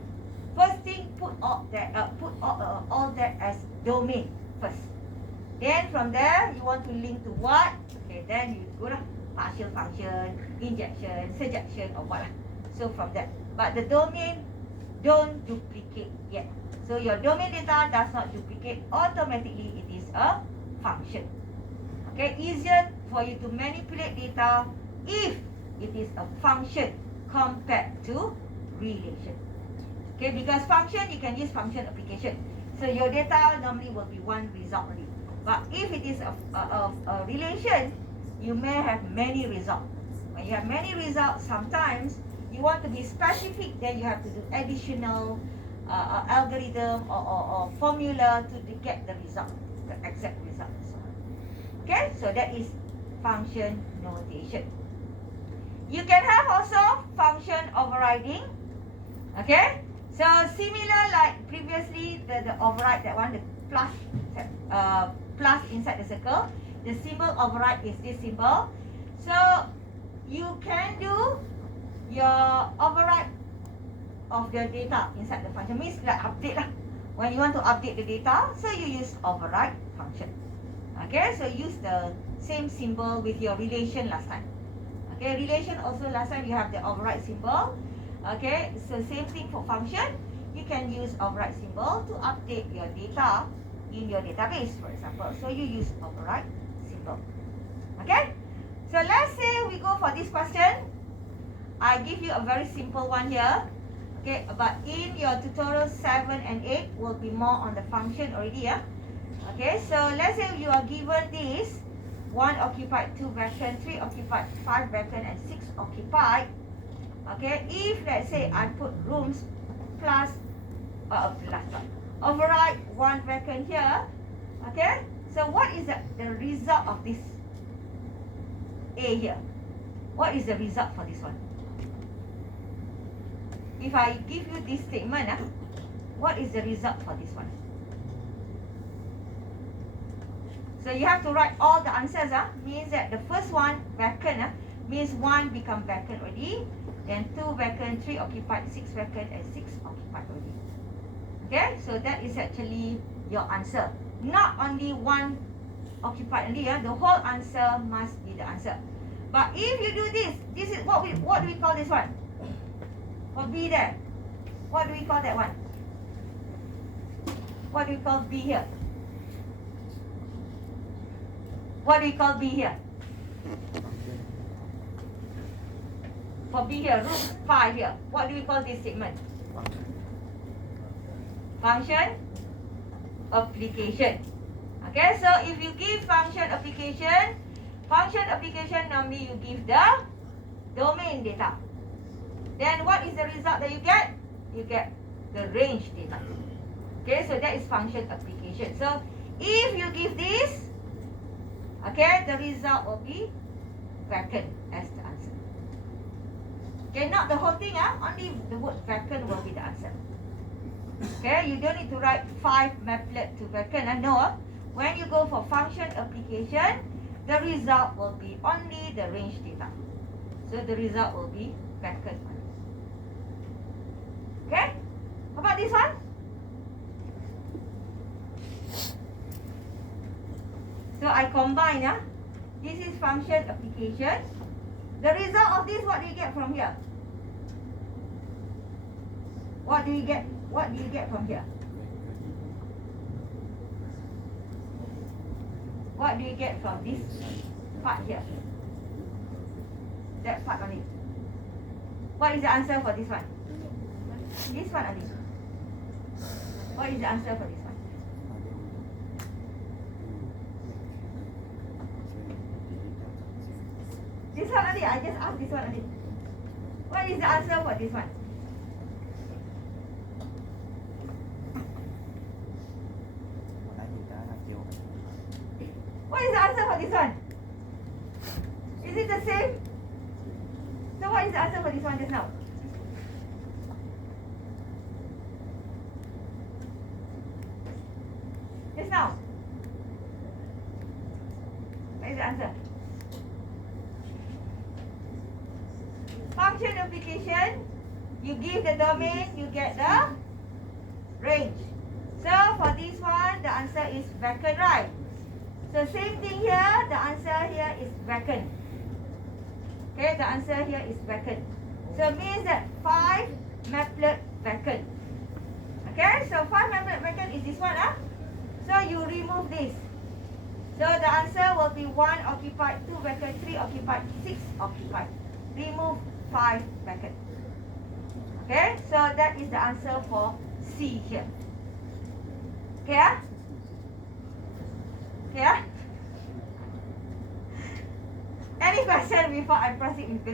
First thing, put all that as domain first. Then from there, you want to link to what? Okay, then you go to partial function, injection, surjection, or what. So from that, but the domain don't duplicate yet. So your domain data does not duplicate automatically. It is a function. Okay, easier for you to manipulate data if it is a function compared to relation. Okay, because function you can use function application. So your data normally will be one result only. But if it is a relation, you may have many results. When you have many results, sometimes you want to be specific, then you have to do additional algorithm or formula to get the result, the exact result. Okay, so that is function notation. You can have also function overriding. Okay, so similar like previously the override, that one, the plus inside the circle. The symbol override is this symbol. So you can do your override of the data inside the function, means like update lah. When you want to update the data, so you use override function. Okay, so use the same symbol with your relation last time. Okay, relation also last time you have the override symbol. Okay, so same thing for function. You can use override symbol to update your data in your database, for example. So you use override symbol. Okay, so let's say we go for this question. I give you a very simple one here. Okay, but in your tutorial 7 and 8 will be more on the function already. Yeah. Okay, so let's say you are given this 1 occupied, 2 vacant, 3 occupied, 5 vacant, and 6 occupied. Okay, if let's say I put rooms plus override 1 vacant here. Okay, so what is the result of this A here? What is the result for this one? If I give you this statement, what is the result for this one? So you have to write all the answers. Means that the first one vacant means 1 become vacant already. Then 2 vacant, 3 occupied, 6 vacant, and 6 occupied already. Okay, so that is actually your answer. Not only 1 occupied only. The whole answer must be the answer. But if you do this is what do we call this one? For B there, what do we call that one? What do we call B here? What do we call B here? For B here, root 5 here. What do we call this statement? Function application. Okay, so if you give function application normally you give the domain data. Then what is the result that you get? You get the range data. Okay, so that is function application. So if you give this, okay, the result will be vacant as the answer. Okay, not the whole thing, only the word vacant will be the answer. Okay, you don't need to write 5 maplet to vacant. No, when you go for function application, the result will be only the range data. So the result will be vacant. Okay, how about this one? So I combine, this is function application. The result of this, what do you get from here? What do you get? What do you get from here? What do you get from this part here? That part only. What is the answer for this one? This one only. What is the answer for this one? This one only. I just asked this one only. What is the answer for this one? What is the answer for this one? Is it the same? So what is the answer for this one just now? Just now. What is the answer? Function application, you give the domain, you get the range. So for this one, the answer is vacant, right? So same thing here, the answer here is vacant. Okay, the answer here is vacant. So it means that 5 maplet vacant. Okay, so 5 maplet vacant is this one. So you remove this. So the answer will be 1 occupied, 2 vacant, 3 occupied, 6 occupied. Remove 5 vacant. Okay, so that is the answer for C here. Okay? Okay? Any question before I proceed with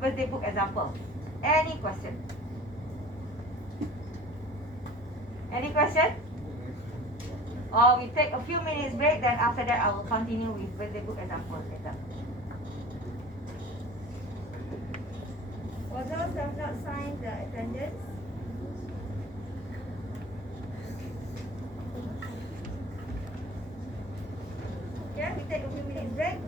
birthday book example? Any question? Any question? Or we take a few minutes break, then after that I will continue with birthday book example later. For those who have not signed the attendance, okay, we take a few minutes break.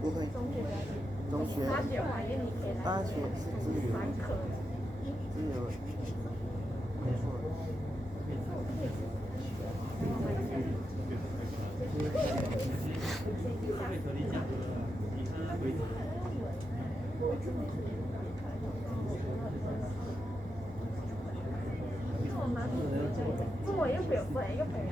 不会，中学，大学是自由，自由，没错。我又表妹，又表妹。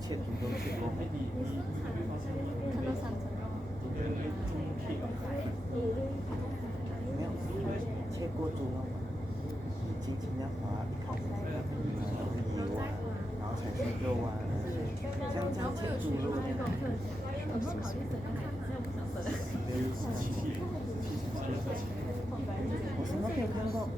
切猪肉切过没？看到3层肉。没有，切过猪肉，你轻轻的划一口，然后移完，然后才是肉啊，像切猪肉那样。我什么没有看过。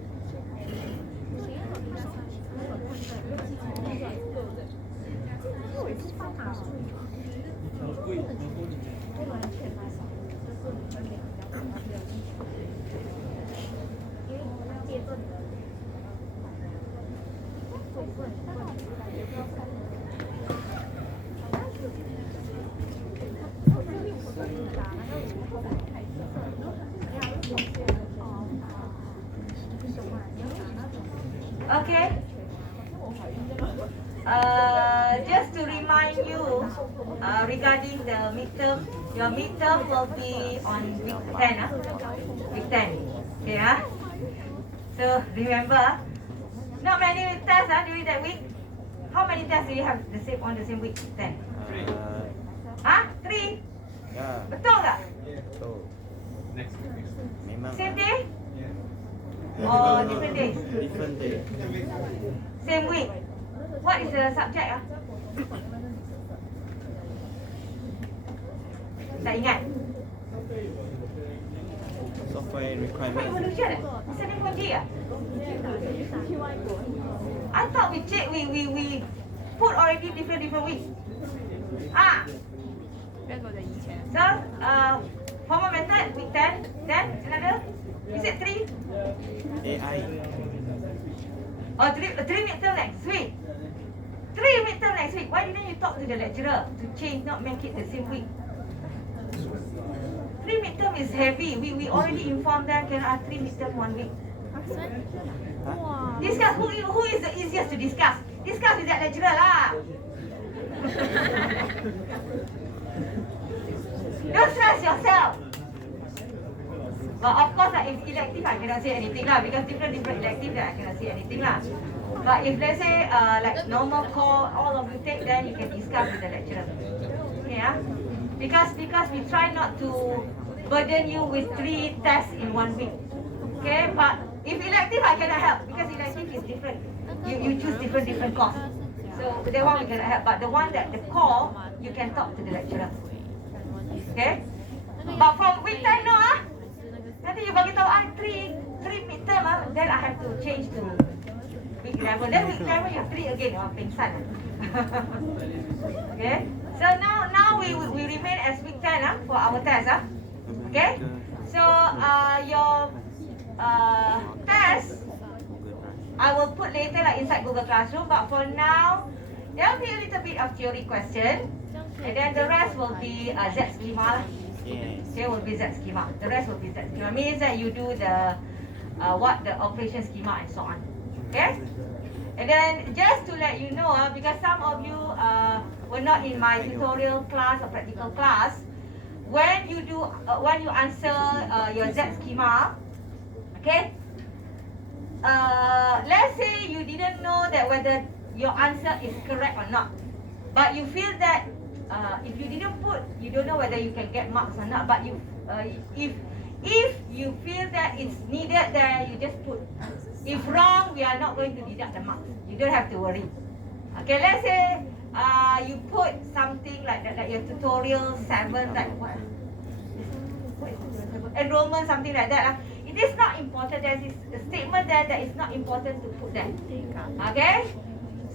Okay. Just to remind you regarding the midterm, your midterm will be on week 10. Week 10. Okay, so remember, not many tests during that week. How many tests do you have on the same week? 10. 3? Ya. Betul tak? Betul. Memang. Same day? Or different days? Different day. Same week. What is the subject? Tak ingat? Software requirement. Evolution? Masa ni pun G ah? I thought we check, we put already different weeks. So, formal method, week 10. Then, another? Is it 3? AI. Oh, 3 midterm next week. 3 midterm next week. Why didn't you talk to the lecturer to change, not make it the same week? 3 midterm is heavy. We already informed them can have 3 midterm 1 week. Discuss who is the easiest to discuss. Discuss with that lecturer lah. Don't stress yourself. But of course, if elective, I cannot say anything lah because different elective, I cannot say anything lah. But if let's say like normal call, all of you take, then you can discuss with the lecturer. Okay, because we try not to burden you with 3 tests in 1 week. Okay, but if elective, I cannot help because elective is different. You choose different course. So that one we cannot help. But the one that the core, you can talk to the lecturer. Okay. But for week 10 no Nanti you bagi tahu 3 then I have to change to week 11. Then week 11 you 3 again. Oh, pengsan. Okay. So now we remain as week 10 for our test. Okay. So your test I will put later inside Google Classroom. But for now, there will be a little bit of theory question, and then the rest will be Z schema. There will be Z schema. The rest will be Z schema. Means that you do the what the operation schema and so on. Okay. And then just to let you know, because some of you were not in my tutorial class or practical class, when you answer your Z schema, okay. Let's say you didn't know that whether your answer is correct or not, but you feel that if you didn't put, you don't know whether you can get marks or not. But if you feel that it's needed there, you just put. If wrong, we are not going to deduct the marks. You don't have to worry. Okay, let's say you put something like that, like your tutorial 7, like what? Enrollment, something like that. It is not important. There is a statement there that is not important to put that. Okay?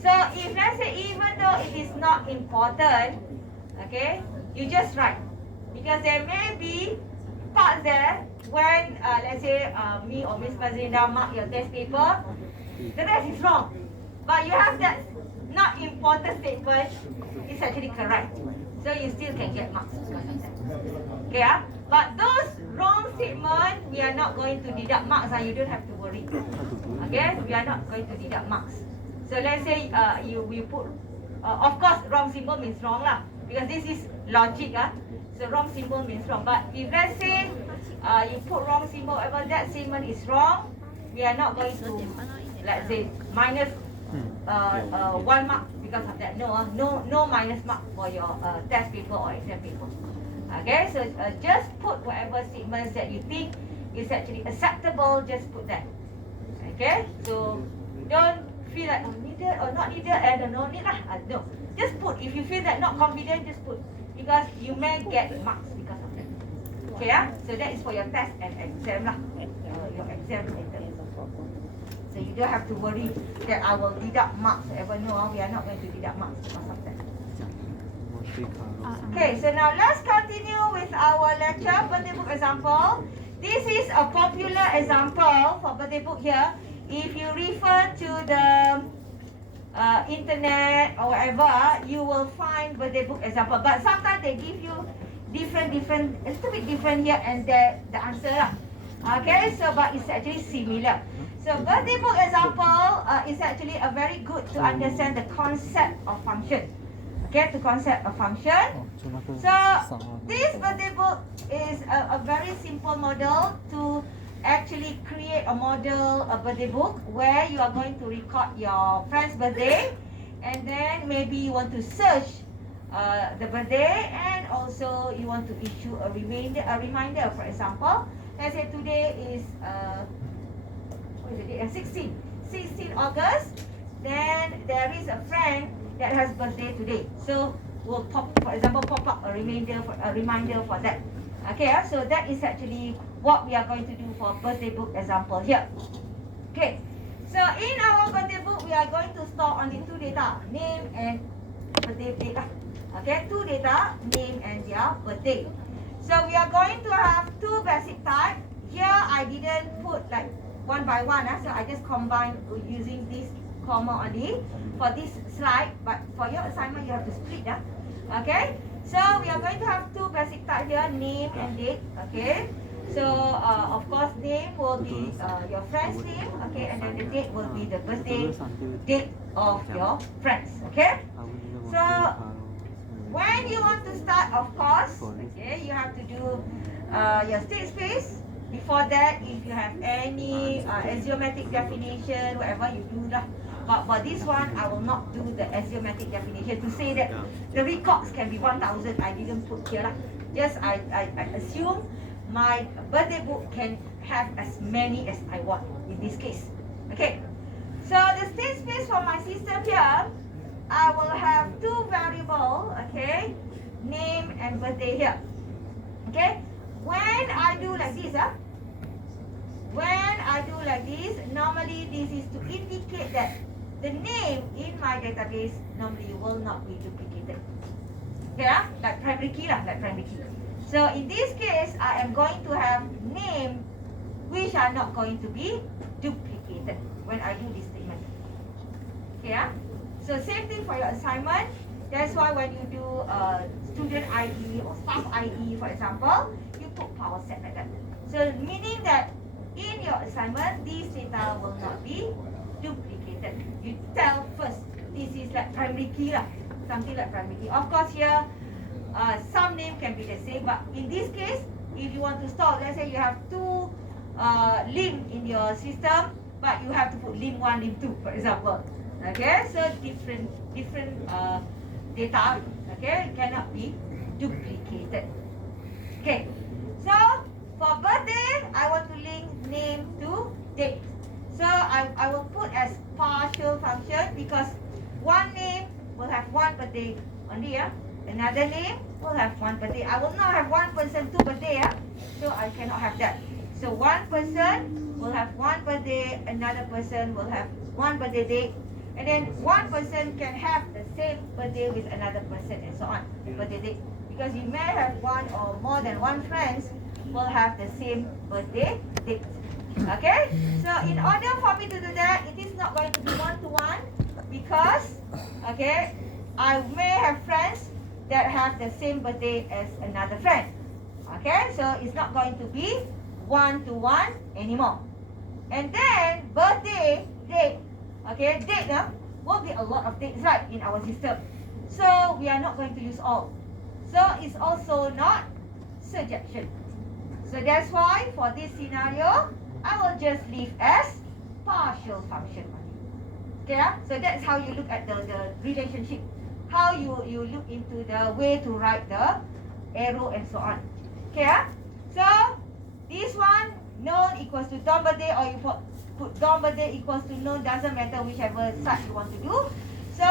So if let's say even though it is not important, okay, you just write. Because there may be parts there when let's say me or Miss Fazlinda mark your test paper, the rest is wrong. But you have that not important statement, it's actually correct. So you still can get marks because of that. Okay, but those wrong statements, we are not going to deduct marks. You don't have to worry. Okay, we are not going to deduct marks. So let's say we put, of course, wrong symbol means wrong lah, because this is logic. So wrong symbol means wrong. But if let's say you put wrong symbol, whatever that statement is wrong, we are not going to, let's say, minus 1 mark because of that. No minus mark for your test paper or exam paper. Okay, so just put whatever statements that you think is actually acceptable, just put that. Okay, so don't feel like needed or not needed and no need lah. No, just put. If you feel that not confident, just put, because you may get marks because of that. Okay, so that is for your test and exam lah. Your exam later. So you don't have to worry that I will deduct marks. Ever no, we are not going to deduct marks because of that. Okay, so now let's continue with our lecture, birthday book example. This is a popular example for birthday book here. If you refer to the internet or whatever, you will find birthday book example. But sometimes they give you different, a little bit different here and there, the answer. Okay, so but it's actually similar. So birthday book example is actually a very good to understand the concept of function. Okay, the concept of function. So this birthday book is a very simple model to actually create a model, a birthday book where you are going to record your friend's birthday, and then maybe you want to search the birthday, and also you want to issue a reminder. For example, let's say today is what is the date? 16 August. Then there is a friend that has birthday today, so we'll pop up a reminder for that. Okay, so that is actually what we are going to do for birthday book example here. Okay, so in our birthday book we are going to store only 2 data, name and birthday date. Okay, 2 data, name and their birthday. So we are going to have 2 basic type. Here I didn't put like one by one, so I just combine using this comma only for this slide, but for your assignment you have to split. Okay, so we are going to have 2 basic type here, name and date. Okay, so of course name will be your friend's name, okay, and then the date will be the birthday date of your friends. Okay, so when you want to start, of course, okay, you have to do your state space. Before that, if you have any axiomatic definition, whatever you do lah. But for this one, I will not do the axiomatic definition to say that the records can be 1,000. I didn't put here lah. Just I assume my birthday book can have as many as I want in this case. Okay. So the state space for my system here, I will have 2 variables. Okay, name and birthday here. Okay. When I do like this, like this. Normally, this is to indicate that the name in my database normally will not be duplicated. Yeah, like primary key lah, like primary key. So in this case, I am going to have name which are not going to be duplicated when I do this statement. Okay, yeah? So same thing for your assignment. That's why when you do student ID or staff ID, for example, you put power set like that. So meaning that in your assignment, these data will not be duplicated. You tell first, this is like primary key lah, something like primary key. Of course here, some name can be the same, but in this case, if you want to store, let's say you have two lim in your system, but you have to put lim 1, lim 2, for example. Okay, so different data, okay, cannot be duplicated. Okay, so for birthday, I want to link name to date. So I will put as partial function because one name will have one birthday only, yeah. Another name will have one birthday. I will not have one person, two birthday, yeah. So I cannot have that. So one person will have one birthday, another person will have one birthday date, and then one person can have the same birthday with another person and so on, birthday date. Because you may have one or more than one friends will have the same birthday date. Okay? So in order for me to do that, it is not going to be one-to-one because, okay, I may have friends that have the same birthday as another friend. Okay? So it's not going to be one-to-one anymore. And then birthday date. Okay, date will be a lot of dates, right, in our system. So we are not going to use all. So it's also not surjection. So that's why for this scenario, I will just leave as partial function. Okay, so that's how you look at the relationship. How you look into the way to write the arrow and so on. Okay, so this one, known equals to Dom birthday, or you put Dom birthday equals to known, doesn't matter whichever side you want to do. So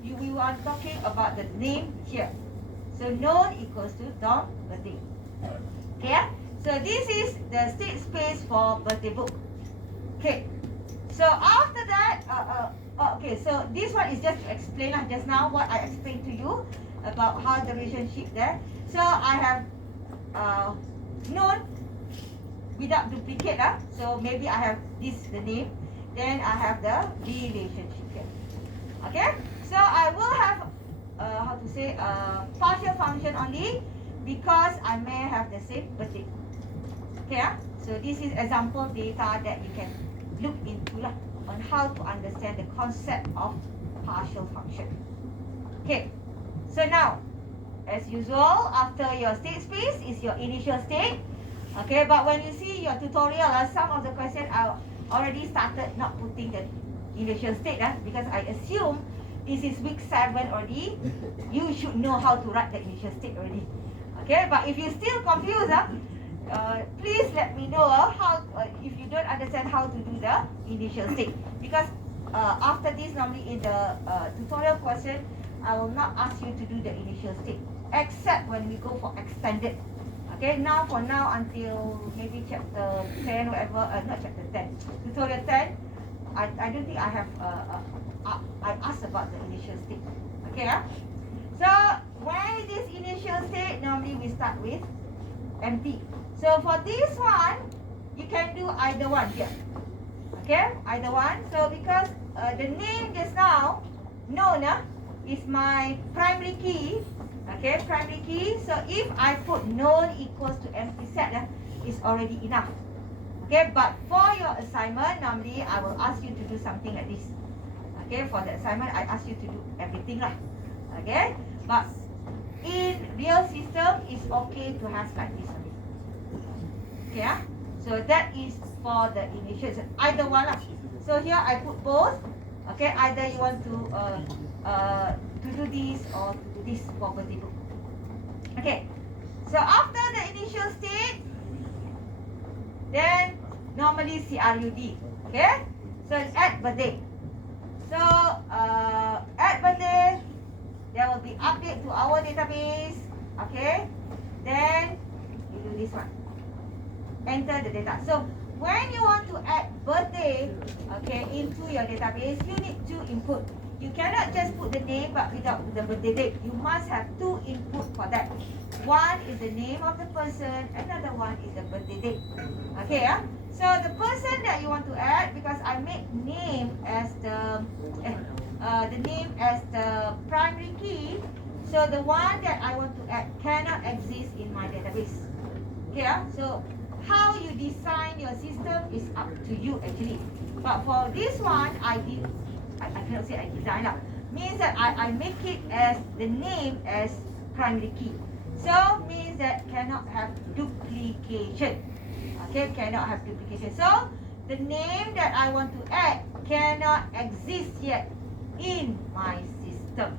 we are talking about the name here. So known equals to Dom birthday. Okay, so this is the state space for birthday book. Okay, so after that, okay, so this one is just to explain just now what I explained to you about how the relationship there. So I have known without duplicate, so maybe I have this, the name, then I have the relationship here. Okay, so I will have how to say partial function only because I may have the same birthday. Okay, so this is example data that you can look into on how to understand the concept of partial function. Okay, so now as usual, after your state space is your initial state. Okay, but when you see your tutorial, some of the questions are already started not putting the initial state because I assume this is week 7 already. You should know how to write the initial state already. Okay, but if you still confused, please let me know how if you don't understand how to do the initial state. Because after this, normally in the tutorial question, I will not ask you to do the initial state, except when we go for extended. Okay, now for now until maybe chapter 10, whatever, not chapter 10, tutorial 10, I don't think I have, I asked about the initial state. Okay, so when is this initial state? Normally we start with empty. So for this one, you can do either one here. Okay, either one. So because the name just now, known, is my primary key. Okay, primary key. So if I put known equals to empty set, is already enough. Okay, but for your assignment, normally I will ask you to do something like this. Okay, for the assignment, I ask you to do everything lah. Okay, but in real system, it's okay to have like this. Okay, so that is for the initial, either one lah. So here I put both. Okay, either you want to do this or to do this for birthday book. Okay, so after the initial state, then normally CRUD. Okay, so add birthday. So add birthday, there will be update to our database. Okay, then you do this one. Enter the data. So when you want to add birthday, okay, into your database, you need to input. You cannot just put the name but without the birthday date. You must have two input for that. One is the name of the person, another one is the birthday date. Okay, yeah? So the person that you want to add, because I make name as the name as the primary key, so the one that I want to add cannot exist in my database. Okay, yeah? So how you design your system is up to you actually. But for this one, I cannot say I design lah. Means that I make it as the name as primary key. So means that cannot have duplication. Okay, cannot have duplication. So the name that I want to add cannot exist yet in my system.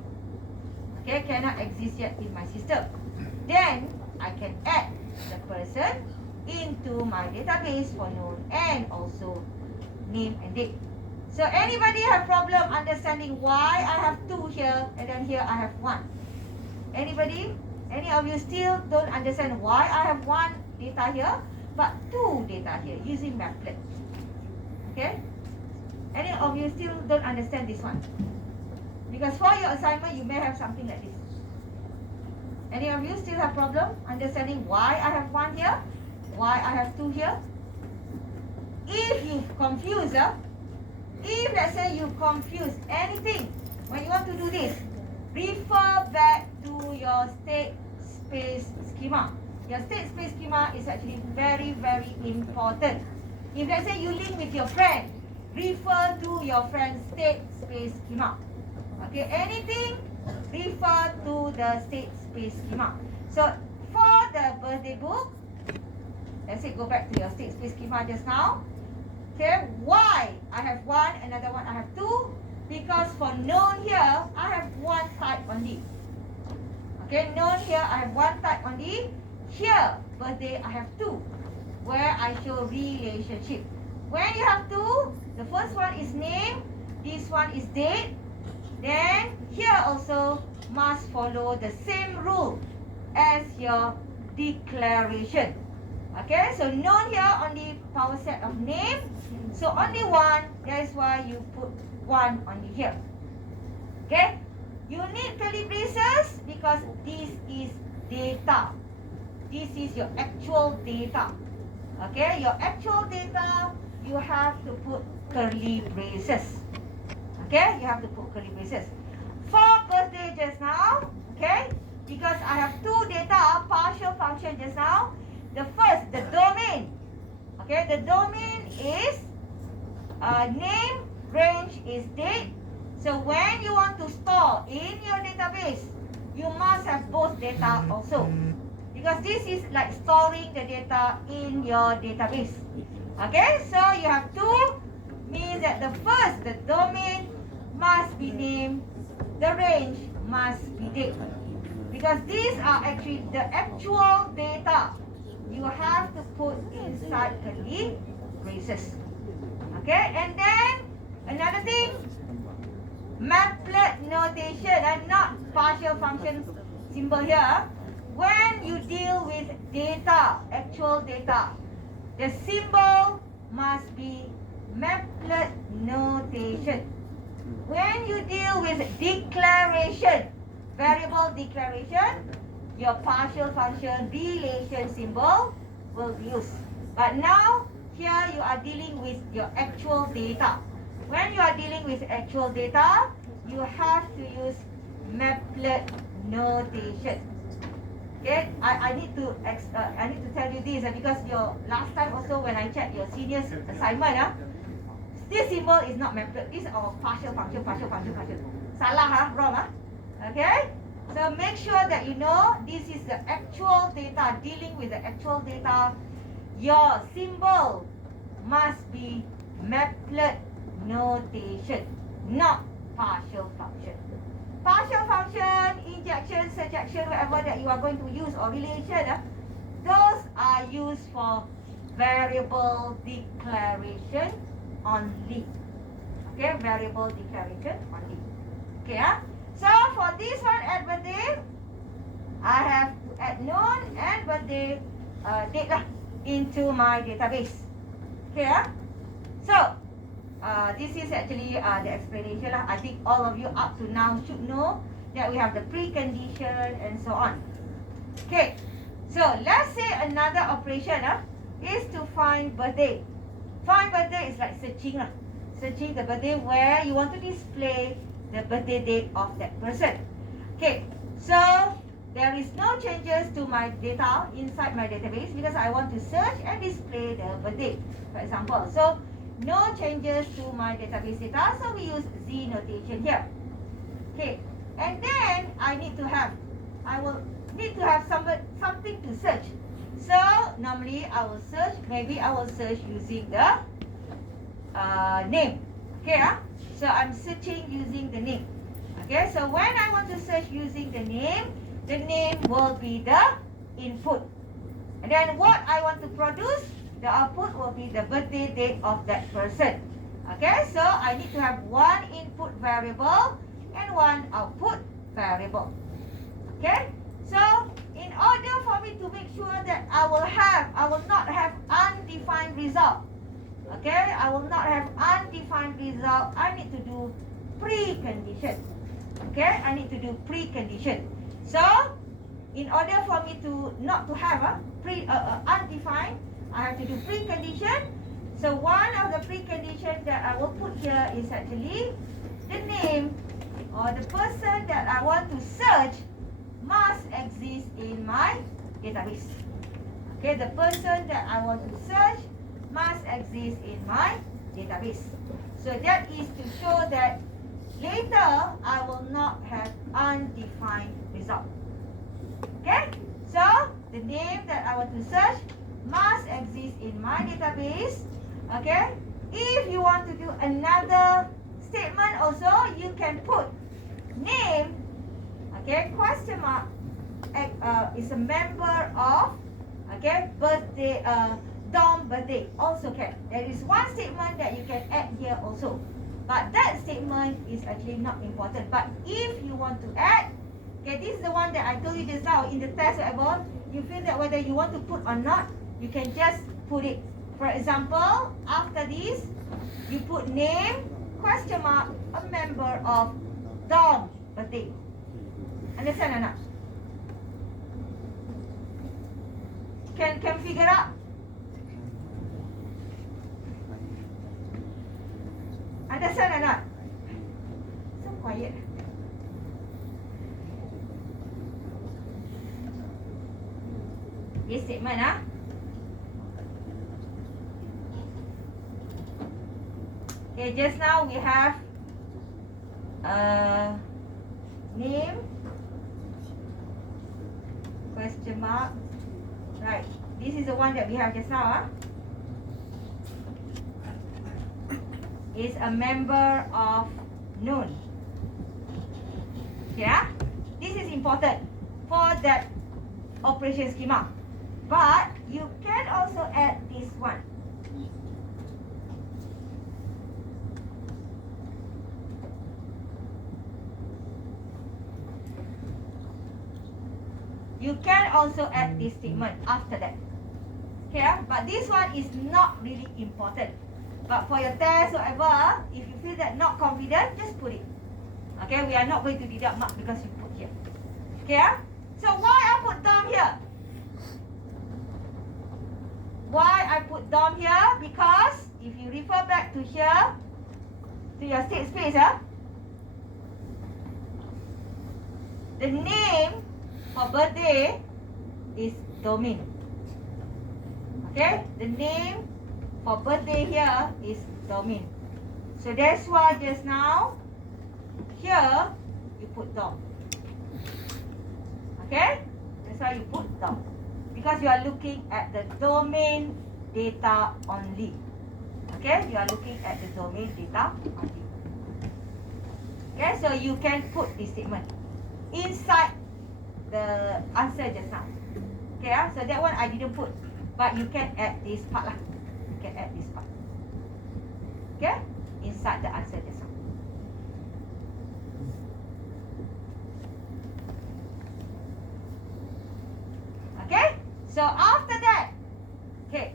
Okay, cannot exist yet in my system. Then I can add the person into my database for known and also name and date. So anybody have problem understanding why I have 2 here and then here I have 1? Anybody? Any of you still don't understand why I have 1 data here but 2 data here using maplet? Okay? Any of you still don't understand this one? Because for your assignment you may have something like this. Any of you still have problem understanding why I have 1 here, why I have 2 here? If you confuse, if let's say you confuse anything when you want to do this, refer back to your state space schema. Your state space schema is actually very, very important. If let's say you link with your friend, refer to your friend's state space schema. Okay, anything, refer to the state space schema. So for the birthday book, let's say go back to your state space schema just now. Okay, why I have 1, another one I have 2? Because for known here, I have 1 type only. Okay, known here I have 1 type only. Here, birthday I have 2, where I show relationship. When you have 2, the first one is name, this one is date. Then here also must follow the same rule as your declaration. Okay, so known here only power set of name. So only 1, that's why you put 1 only here. Okay, you need curly braces because this is data. This is your actual data. Okay, your actual data, you have to put curly braces. Okay, you have to put curly braces. For birthday just now, okay, because I have 2 data, partial function just now. The first, the domain. Okay, the domain is name, range is date. So when you want to store in your database, you must have both data also. Because this is like storing the data in your database. Okay, so you have 2, means that the first, the domain must be name, the range must be date. Because these are actually the actual data. You have to put inside curly braces. Okay, and then another thing, maplet notation and not partial function symbol here. When you deal with data, actual data, the symbol must be maplet notation. When you deal with declaration, variable declaration, your partial function relation symbol will be used. But now, here you are dealing with your actual data. When you are dealing with actual data, you have to use maplet notation. Okay, I need to tell you this because your last time also when I checked your seniors assignment, this symbol is not maplet. This is our partial function. Salah, wrong. Okay. So make sure that you know this is the actual data, dealing with the actual data. Your symbol must be maplet notation, not partial function. Partial function, injection, surjection, whatever that you are going to use or relation, those are used for variable declaration only. Okay, variable declaration only. Okay, so for this one at birthday, I have to add known and birthday date into my database. Okay, so this is actually the explanation lah. I think all of you up to now should know that we have the precondition and so on. Okay, so let's say another operation is to find birthday. Find birthday is like searching lah. Searching the birthday where you want to display the birthday date of that person. Okay, so there is no changes to my data inside my database because I want to search and display the birthday, for example. So no changes to my database data, so we use Z notation here. Okay, and then I will need to have something to search. So normally I will search, maybe I will search using the name. Okay, so I'm searching using the name. Okay, so when I want to search using the name will be the input. And then what I want to produce, the output will be the birthday date of that person. Okay, so I need to have one input variable and one output variable. Okay, so in order for me to make sure that I will not have undefined result. Okay, I will not have undefined result. I need to do precondition. Okay, I need to do precondition. So, in order for me to not to have undefined, I have to do precondition. So one of the precondition that I will put here is actually the name or the person that I want to search must exist in my database. Okay, the person that I want to search must exist in my database. So that is to show that later I will not have undefined result. Okay, so the name that I want to search must exist in my database. Okay, if you want to do another statement also, you can put name, okay, question mark, is a member of, okay, birthday, dorm birthday also can. There is one statement that you can add here also, but that statement is actually not important. But if you want to add, okay, this is the one that I told you just now in the test whatever, you feel that whether you want to put or not, you can just put it. For example, after this, you put name, question mark, a member of dorm birthday. Understand or not? Can figure out? Understand or not? So quiet. This statement Okay, just now we have name, question mark. Right, this is the one that we have just now. Is a member of noon. Yeah, this is important for that operation schema. But you can also add this one. You can also add this statement after that. Okay, but this one is not really important. But for your test or whatever, if you feel that not confident, just put it. Okay, we are not going to deduct mark because you put here. Okay, so why I put DOM here? Why I put DOM here? Because if you refer back to here, to your state space, the name for birthday is domain. Okay, the name for birthday here is domain. So that's why just now here you put DOM. Okay, that's why you put DOM, because you are looking at the domain data only. Okay, you are looking at the domain data only. Okay, so you can put this statement inside the answer just now. Okay, so that one I didn't put, but you can add this part lah. You can add this part. Okay, inside the answer just now. Okay, so after that, okay,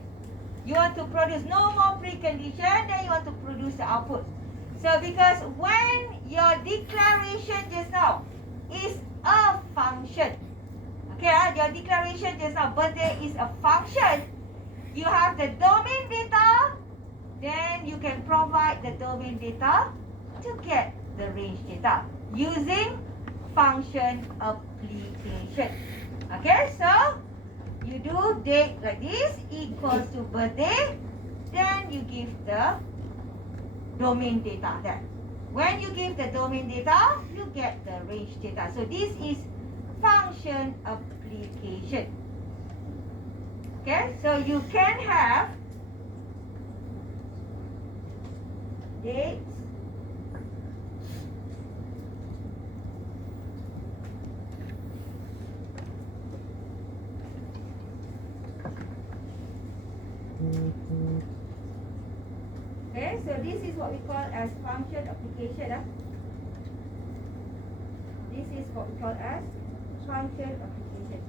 you want to produce no more precondition, then you want to produce use the output. So because when your declaration just now is a function, okay, your declaration just now, birthday is a function, you have the domain data, then you can provide the domain data to get the range data using function application. Okay, so you do date like this equals to birthday, then you give the domain data there. When you give the domain data, you get the range data. So this is function application. Okay, so you can have dates, okay, so this is what we call as function application. This is what we call as function application.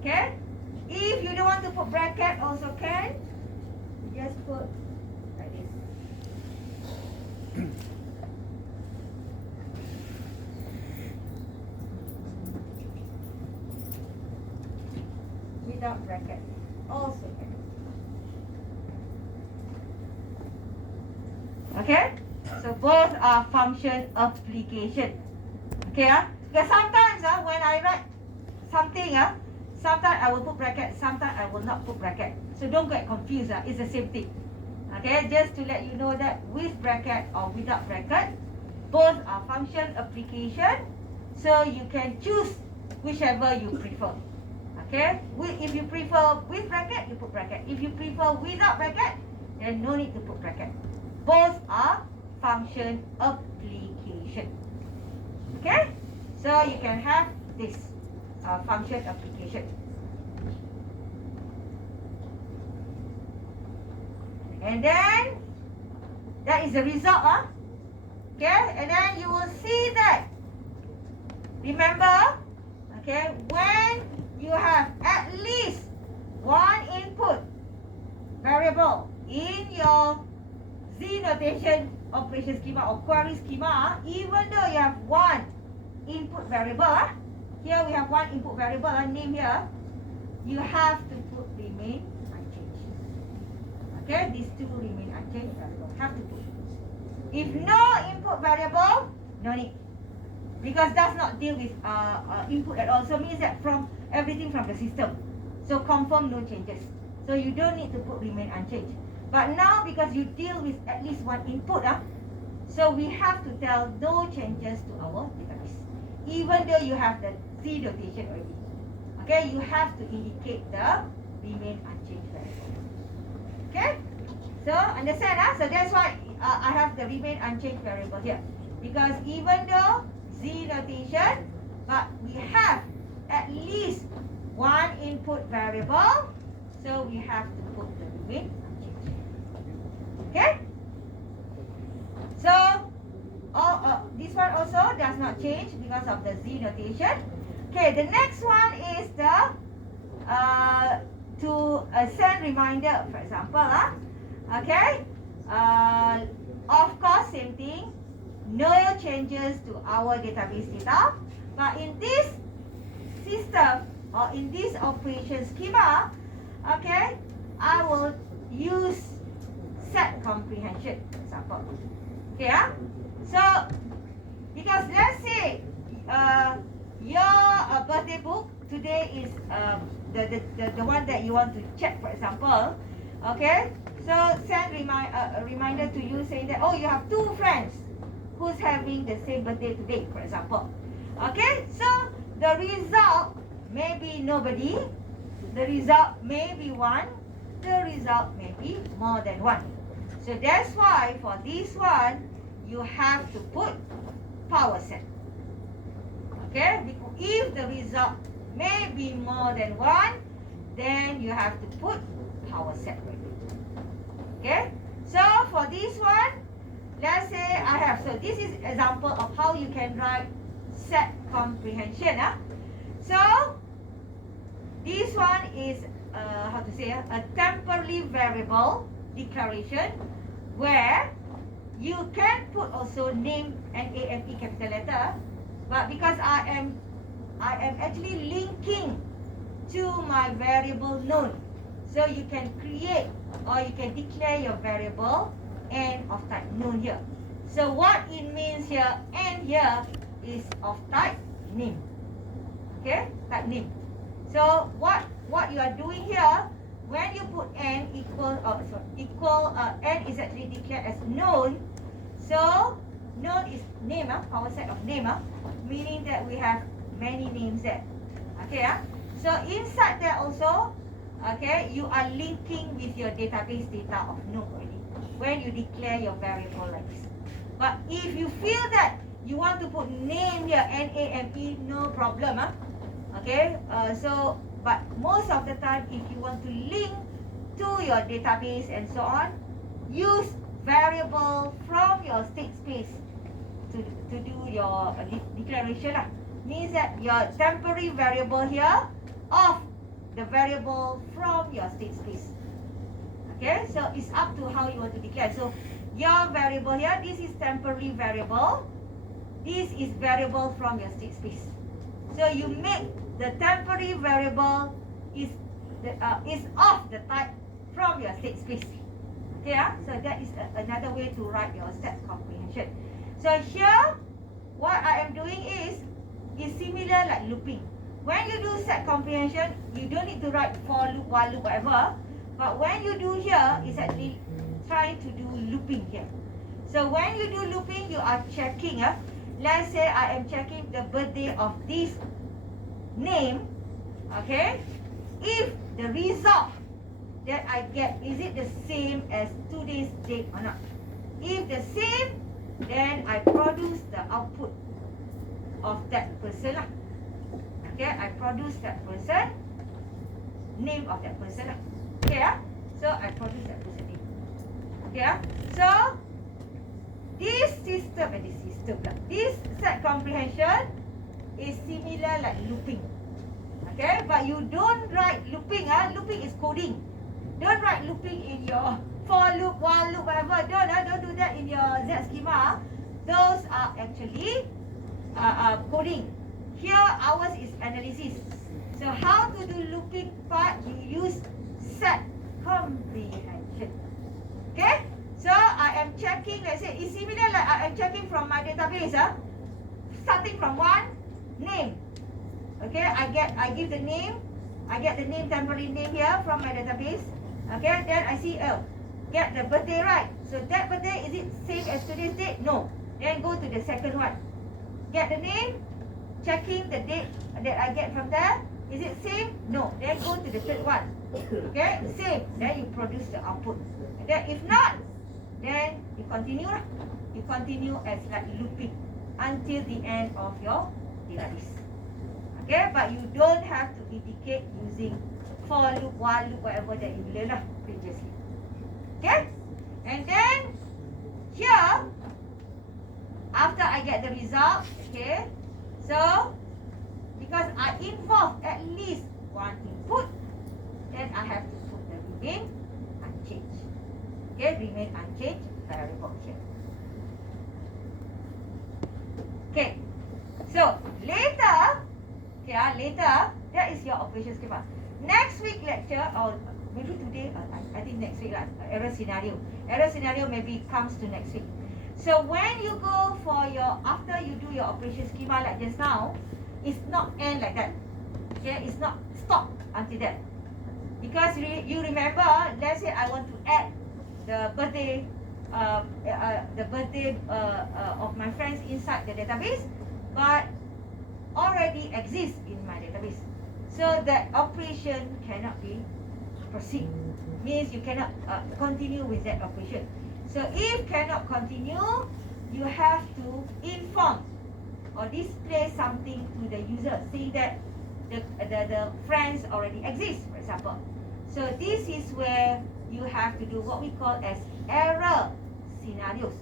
Okay, if you don't want to put bracket also can, you just put like this. Without bracket also can. Okay, so both are function application. Okay, because sometimes when I write something, sometimes I will put bracket, sometimes I will not put bracket. So don't get confused. It's the same thing. Okay, just to let you know that with bracket or without bracket, both are function application. So you can choose whichever you prefer. Okay, if you prefer with bracket, you put bracket. If you prefer without bracket, then no need to put bracket. Both are function application. Okay, so you can have this function application. And then that is the result. Okay, and then you will see that, remember, okay, when you have at least one input variable in your Z notation operation schema or query schema, even though you have one input variable, here we have one input variable, name here, you have to put remain unchanged. Okay, these two remain unchanged variable, have to put. If no input variable, no need, because does not deal with input at all. So means that from everything from the system. So confirm no changes. So you don't need to put remain unchanged. But now because you deal with at least one input, so we have to tell no changes to our database. Even though you have the Z notation already. Okay, you have to indicate the remain unchanged variable. Okay? So understand? So that's why I have the remain unchanged variable here. Because even though Z notation, but we have at least one input variable, so we have to put the remain unchanged. Okay? So this one also does not change because of the Z notation. Okay, the next one is the to send reminder, for example. Okay, of course, same thing. No changes to our database data, but in this system or in this operation schema, okay, I will use set comprehension, for example. Okay, so because let's say your birthday book today is the one that you want to check, for example. Okay, so send a reminder to you saying that, oh, you have two friends who's having the same birthday today, for example. Okay, so the result may be nobody, the result may be one, the result may be more than one. So that's why for this one, you have to put power set. Okay, because if the result may be more than one, then you have to put power set. Okay, so for this one, let's say I have, so this is example of how you can write set comprehension. So This one is how to say a temporary variable declaration where you can put also name NAME capital letter, but because I am actually linking to my variable known, so you can create or you can declare your variable n of type known here. So what it means here, n here is of type name. Okay, type name. So what you are doing here, when you put n equal n is actually declared as known. So known is name, our set of name, meaning that we have many names there. Okay, so inside there also, okay, you are linking with your database data of known already when you declare your variable like this. But if you feel that you want to put name here, NAME, no problem, okay, but most of the time, if you want to link to your database and so on, use variable from your state space to do your declaration. Means that your temporary variable here of the variable from your state space. Okay, so it's up to how you want to declare. So your variable here, this is temporary variable. This is variable from your state space. So you make the temporary variable is of the type from your state space. Okay, so that is another way to write your set comprehension. So here, what I am doing is similar like looping. When you do set comprehension, you don't need to write for loop, while loop, whatever. But when you do here, it's actually trying to do looping here. So when you do looping, you are checking. Let's say I am checking the birthday of this name. Okay, if the result that I get, is it the same as today's date or not? If the same, then I produce the output of that person lah. Okay, I produce that person, name of that person lah. Okay, so I produce that person name. Okay, so this system this set comprehension is similar like looping. Okay, but you don't write looping. Looping is coding. Don't write looping in your for loop, while loop, whatever. Don't do that in your Z schema. Those are actually coding. Here ours is analysis. So how to do looping part? You use set comprehension. Okay, so I am checking. Let's say it's similar like I am checking from my database. Starting from one name. Okay, I give the name. I get the name, temporary name here from my database. Okay, then I see get the birthday right. So that birthday, is it same as today's date? No. Then go to the second one. Get the name, checking the date that I get from there. Is it same? No. Then go to the third one. Okay, same. Then you produce the output. And then if not, then you continue lah. You continue as like looping until the end of your database. Okay, but you don't have to indicate using for loop, while loop, whatever that you learned lah previously. Okay, and then here, after I get the result, okay, so because I involve at least one input, then I have to put the remain unchanged. Okay, remain unchanged variable here. Okay, so later, that is your operation schema. Next week lecture, or maybe today, I think next week lah, error scenario. Error scenario maybe comes to next week. So when you go for your, after you do your operation schema like just now, it's not end like that. Okay, it's not stop until that. Because you remember, let's say I want to add the birthday of my friends inside the database, but already exists in my database. So that operation cannot be proceed. Means you cannot continue with that operation. So if cannot continue, you have to inform or display something to the user saying that the friends already exist, for example. So this is where you have to do what we call as error scenarios.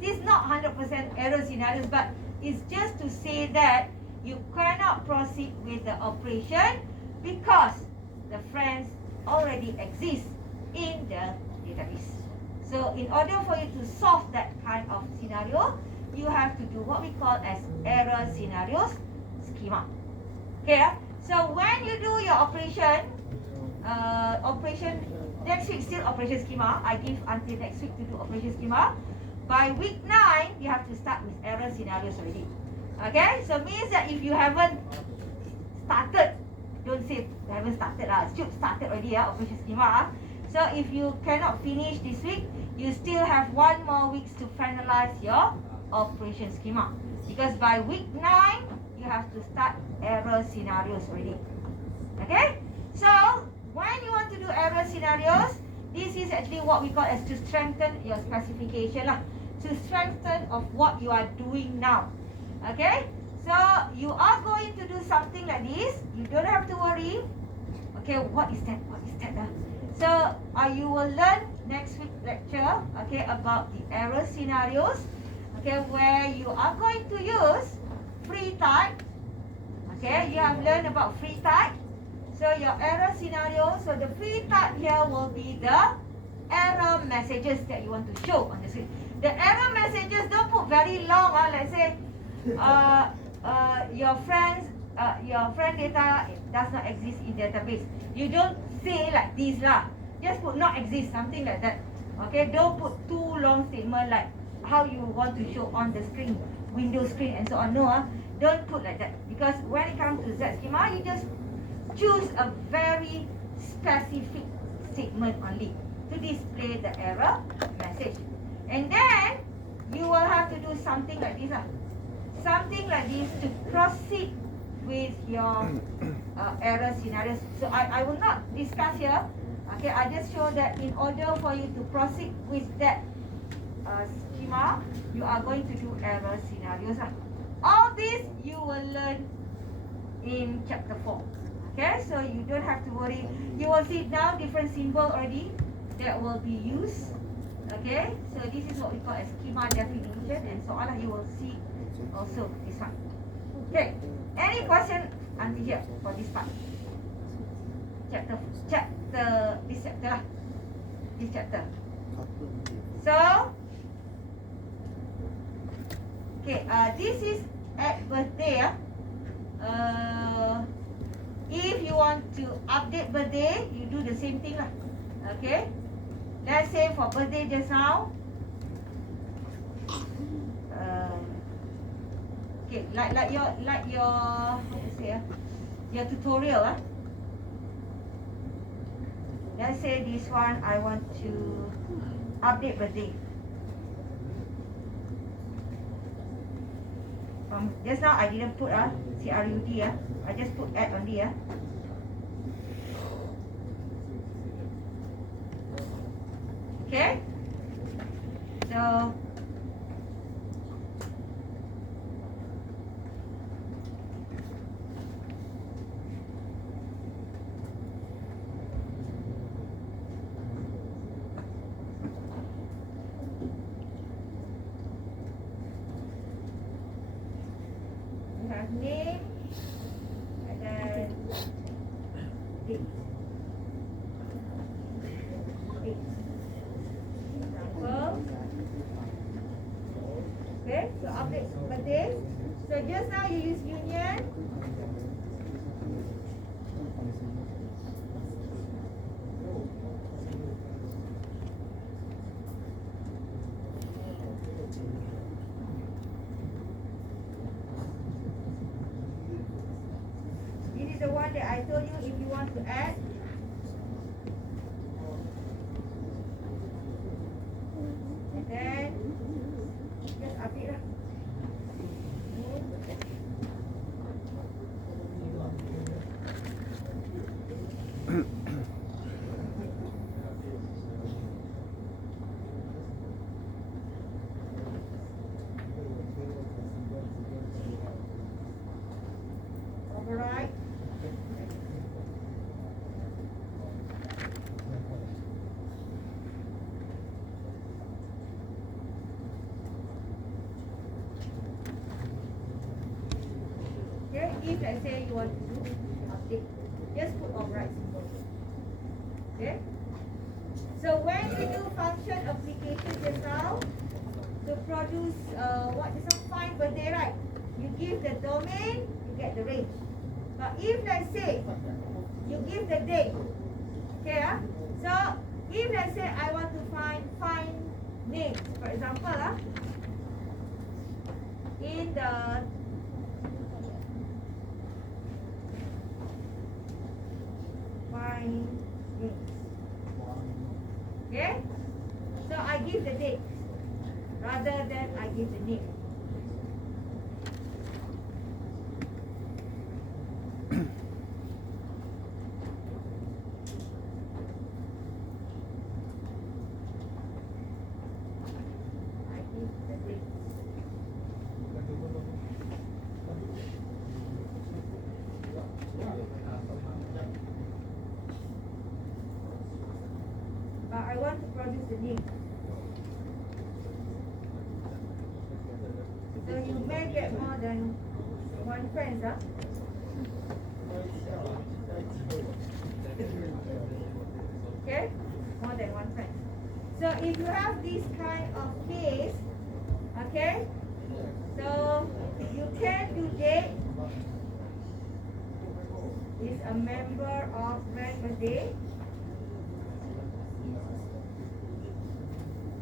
It is not 100% error scenarios, but it's just to say that you cannot proceed with the operation because the friends already exist in the database. So in order for you to solve that kind of scenario, you have to do what we call as error scenarios schema. Okay, so when you do your operation next week still operation schema. I give until next week to do operation schema. By week 9, you have to start with error scenarios already. Okay, so means that if you haven't started, don't say you haven't started lah. Should started already operation schema. So if you cannot finish this week, you still have 1 more weeks to finalize your operation schema. Because by week 9, you have to start error scenarios already. Okay, so when you want to do error scenarios, this is actually what we call as to strengthen your specification lah. To strengthen of what you are doing now. Okay, so you are going to do something like this. You don't have to worry. Okay, what is that? What is that? So you will learn next week lecture. Okay, about the error scenarios. Okay, where you are going to use free type. Okay, you have learned about free type. So your error scenario, so the free type here will be the error messages that you want to show on the screen. The error messages, don't put very long. Let's say your friend data does not exist in database. You don't say like this lah. Just put not exist, something like that. Okay, don't put too long statement like how you want to show on the screen, window screen and so on. No, don't put like that. Because when it comes to Z schema, you just choose a very specific statement only to display the error message. And then you will have to do something like this. Something like this to proceed with your error scenarios. So I will not discuss here. Okay, I just show that in order for you to proceed with that schema, you are going to do error scenarios. All this you will learn in chapter 4. Okay, so you don't have to worry. You will see now different symbol already that will be used. Okay, so this is what we call a schema definition and so on. You will see also this one. Okay, any question until here for this part? This chapter. So, okay, this is at birthday. If you want to update birthday, you do the same thing lah. Okay. Let's say for birthday just now. Okay, like your how to say your tutorial. Let's say this one I want to update birthday. Just now I didn't put CRUD I just put add only Okay, so you have name and then date. Okay, so update birthday. So just now you use union. This is the one that I told you if you want to add. And then just update lah. Alright. Okay, if let's say you want to do update just put override symbol. Okay? So when you do function application just now, to produce what is a find birthday, right? You give the domain, you get the range. But if let's say you give the date, okay, so if let's say I want to find names, for example, in the find names, okay, so I give the date rather than I give the name. But I want to produce the name. So you may get more than one friend, okay? More than one friend. So if you have this kind of case, okay? So you can do date is a member of friend birthday.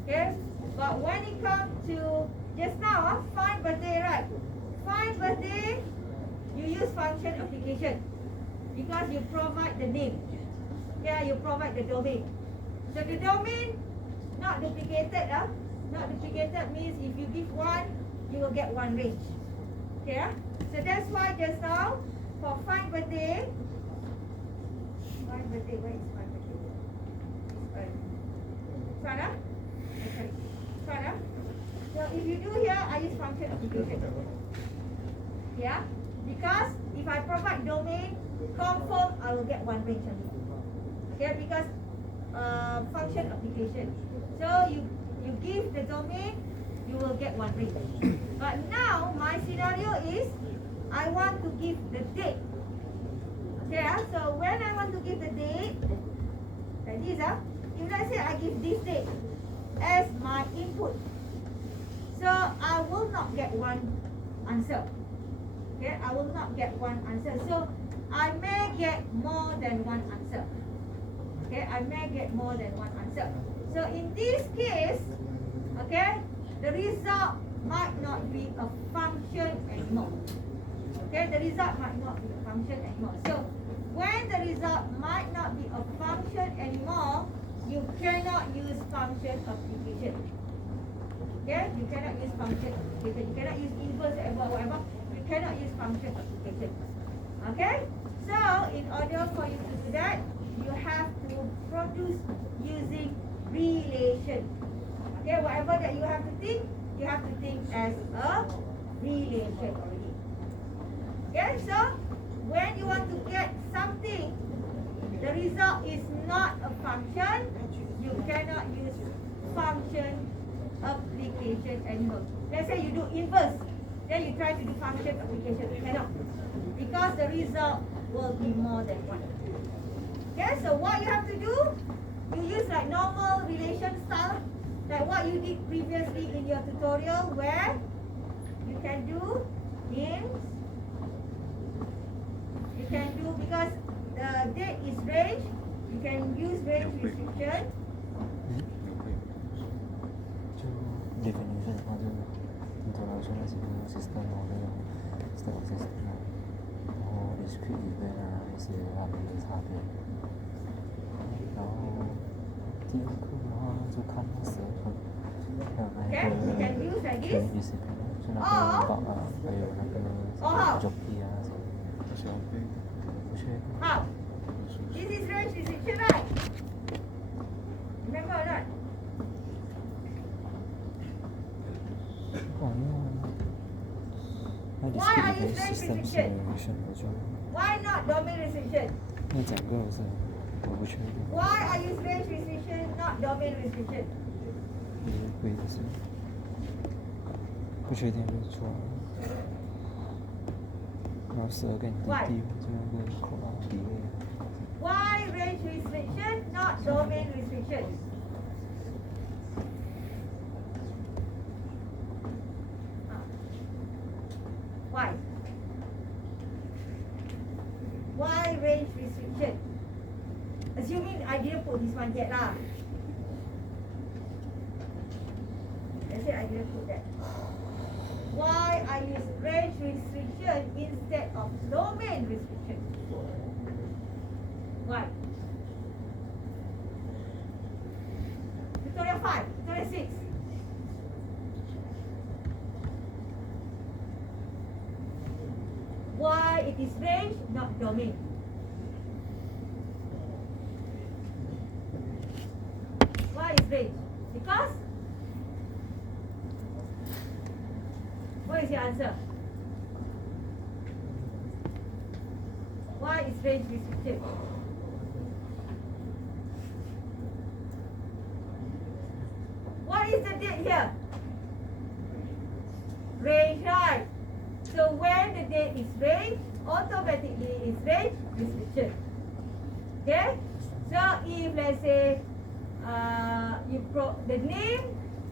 Okay? But when it comes to just now, find birthday, right? Find birthday, you use function application because you provide the name. Yeah, you provide the domain. So the domain not duplicated. Not duplicated means if you give one, you will get one range. Okay? So that's why just now for find birthday, where is find birthday? Sorry. So if you do here, I use function application. Yeah? Because if I provide domain, confirm, I will get one range only. Okay? Because function application. So you give the domain, you will get one range. But now my scenario is I want to give the date. Okay? So when I want to give the date, like this, if let's say I give this date as my input, so I will not get one answer. Okay, I will not get one answer. So I may get more than one answer. Okay, I may get more than one answer. So in this case, okay, the result might not be a function anymore. Okay, the result might not be a function anymore. So when the result might not be a function anymore, you cannot use function application. Okay, you cannot use function application. You cannot use inverse or whatever. You cannot use function application. Okay, so in order for you to do that, you have to produce using relation. Okay, whatever that you have to think as a relation already. Okay, so when you want to get something, the result is not a function, you cannot use function application anymore. Let's say you do inverse, then you try to do function application, you cannot. Because the result will be more than one. Okay, so what you have to do, you use like normal relation style, like what you did previously in your tutorial, where you can do names, you can do, because the date is range, you can use range restriction. definition 它就你头来说那些 system 那种 step system 然后 discrete event 一些它们的差别。然后第二课的话就看那12分，还有那个 train discipline， 就那个保还有那个 jockey 什么。不确定。How? This is range restriction, right? Remember or not? Why are you range restriction? Why not domain restriction? 那讲过是，我不确定。Why are you range restriction, not domain restriction? 规则是不确定就错了。然后12个你第就那个口号比例。domain restriction. Why? Why range restriction? Assuming I didn't put this one yet lah. Let's say I didn't put that. Why I use range restriction instead of domain restriction? Why? Tutorial 5, tutorial 6. Why it is range, not domain? Why is range? Because what is your answer? Why is range restricted? What is the date here? Range, right? So when the date is range, automatically is range restriction. Okay? So if let's say the name,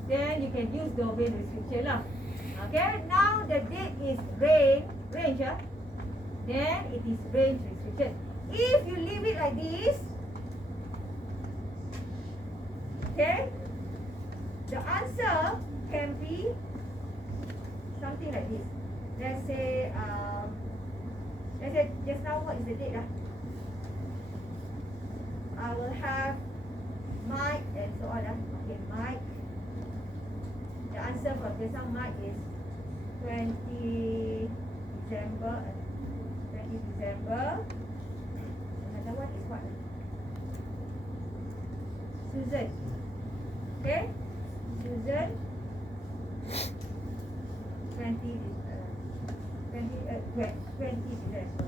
then you can use domain restriction lah. Okay? Now the date is range, then it is range restriction. If you leave it like this, okay, the answer can be something like this. Let's say just now what is the date? I will have Mike and so on. Okay, Mike. The answer for just now Mike is 20 December. Another one is what? Susan. Okay? Susan. 20 December. 20 December.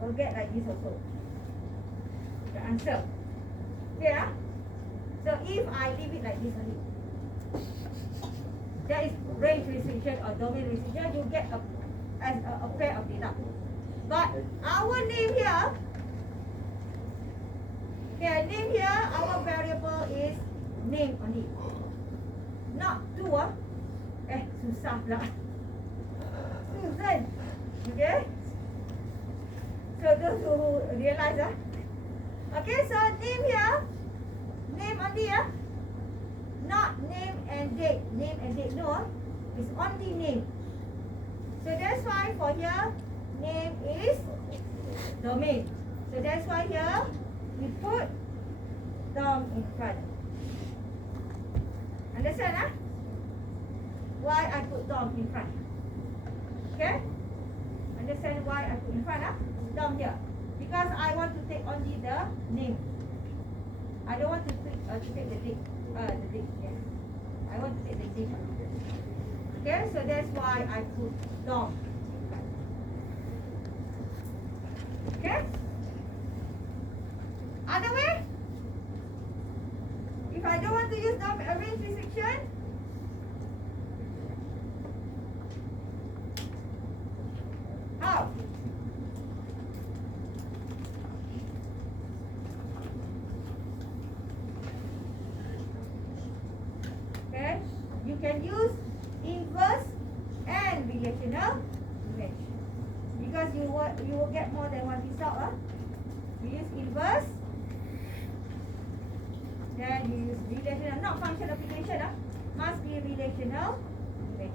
We'll get like this also. The answer. Okay, ah? So if I leave it like this only, there is range restriction or domain restriction, you get a pair of data. But our name here, okay, name here, our variable is name only. Not two, susah pula. Susan. Okay? So those who realize, okay, so name here, name only, not name and date. Name and date, no, it's only name. So that's why for here, name is domain. So that's why here, we put dom in front. Understand, why I put dom in front? Okay? Understand why I put in front, dom here? Because I want to take only the name. I don't want to take the date. Yes. I want to take the date. Okay, so that's why I put dom. Okay? Other way? If I don't want to use dom range restriction, how? Okay, you can use inverse and relational range because you will get more than one result. You use inverse, then you use relational, not function application. Must be relational range.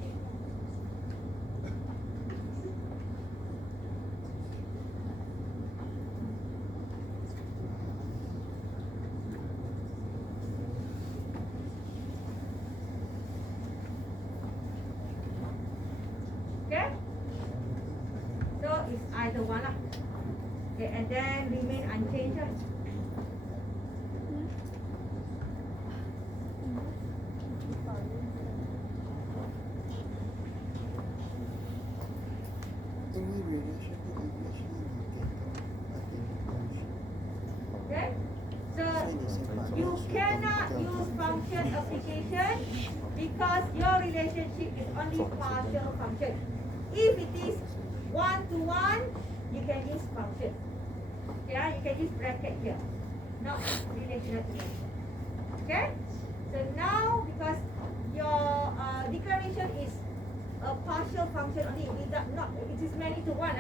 Okay? So it's either one lah. Okay, and then remain unchanged lah. Okay? So you cannot use function application because your relationship is only partial function. If it is one-to-one, you can use function. Yeah, you can use bracket here, not relational to them. Okay? So now, because your declaration is a partial function only, it is many to one,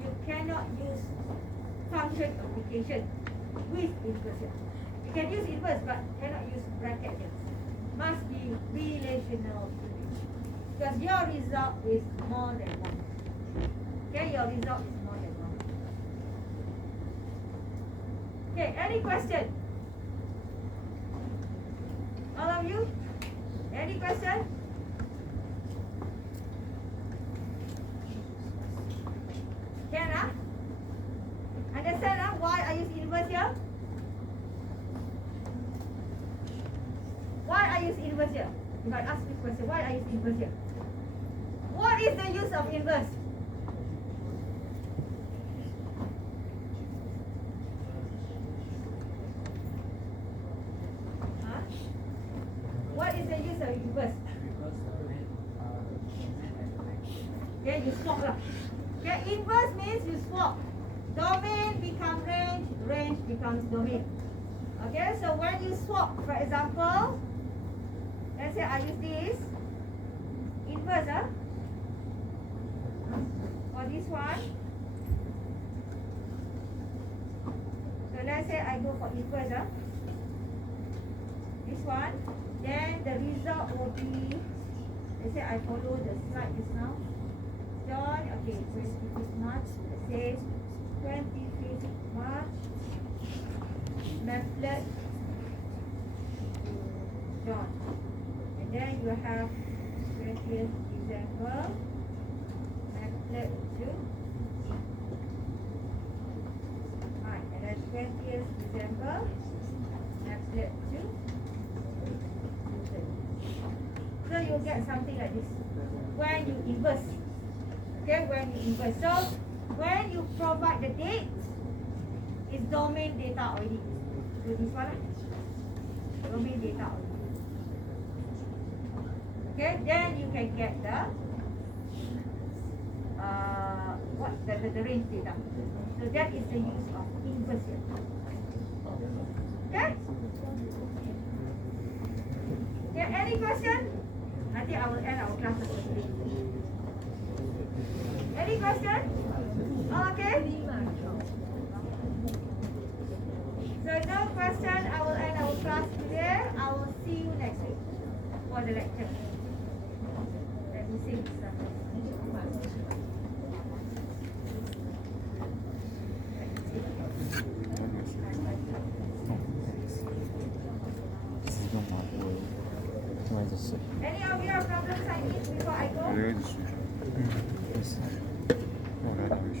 you cannot use function application with inversion. You can use inverse, but cannot use bracket here. Must be relational to it. Because your result is more than one. Okay, your result is more than one. Okay, any question? All of you? Any question? Can understand why I use inverse here? Why I use inverse here? If I ask this question, why I use inverse here? What is the use of inverse? Huh? What is the use of inverse? Okay, you swap lah. Okay, inverse means you swap. Domain becomes range, range becomes domain. Okay, so when you swap, for example, let's say I use this inverse for this one. So let's say I go for inverse this one, then the result will be, let's say I follow the slide just now. John, okay, 25th March, let's say 25th March, method John. And then you have 20th December, method June. Right, and then 20th December, method June. So you get something like this when you inverse. Okay, when you inverse. So when you provide the date, it's domain data already. So this one, domain data already. Okay, then you can get the the range data. So that is the use of inverse here. Okay? Okay, any question? Nanti I will end our class at 3. Any question? Okay. So no question. I will end our class today. I will see you next week for the lecture. Let me sing something. Any of you have problems I need before I go? 我有点数学。没事。那我来打个学。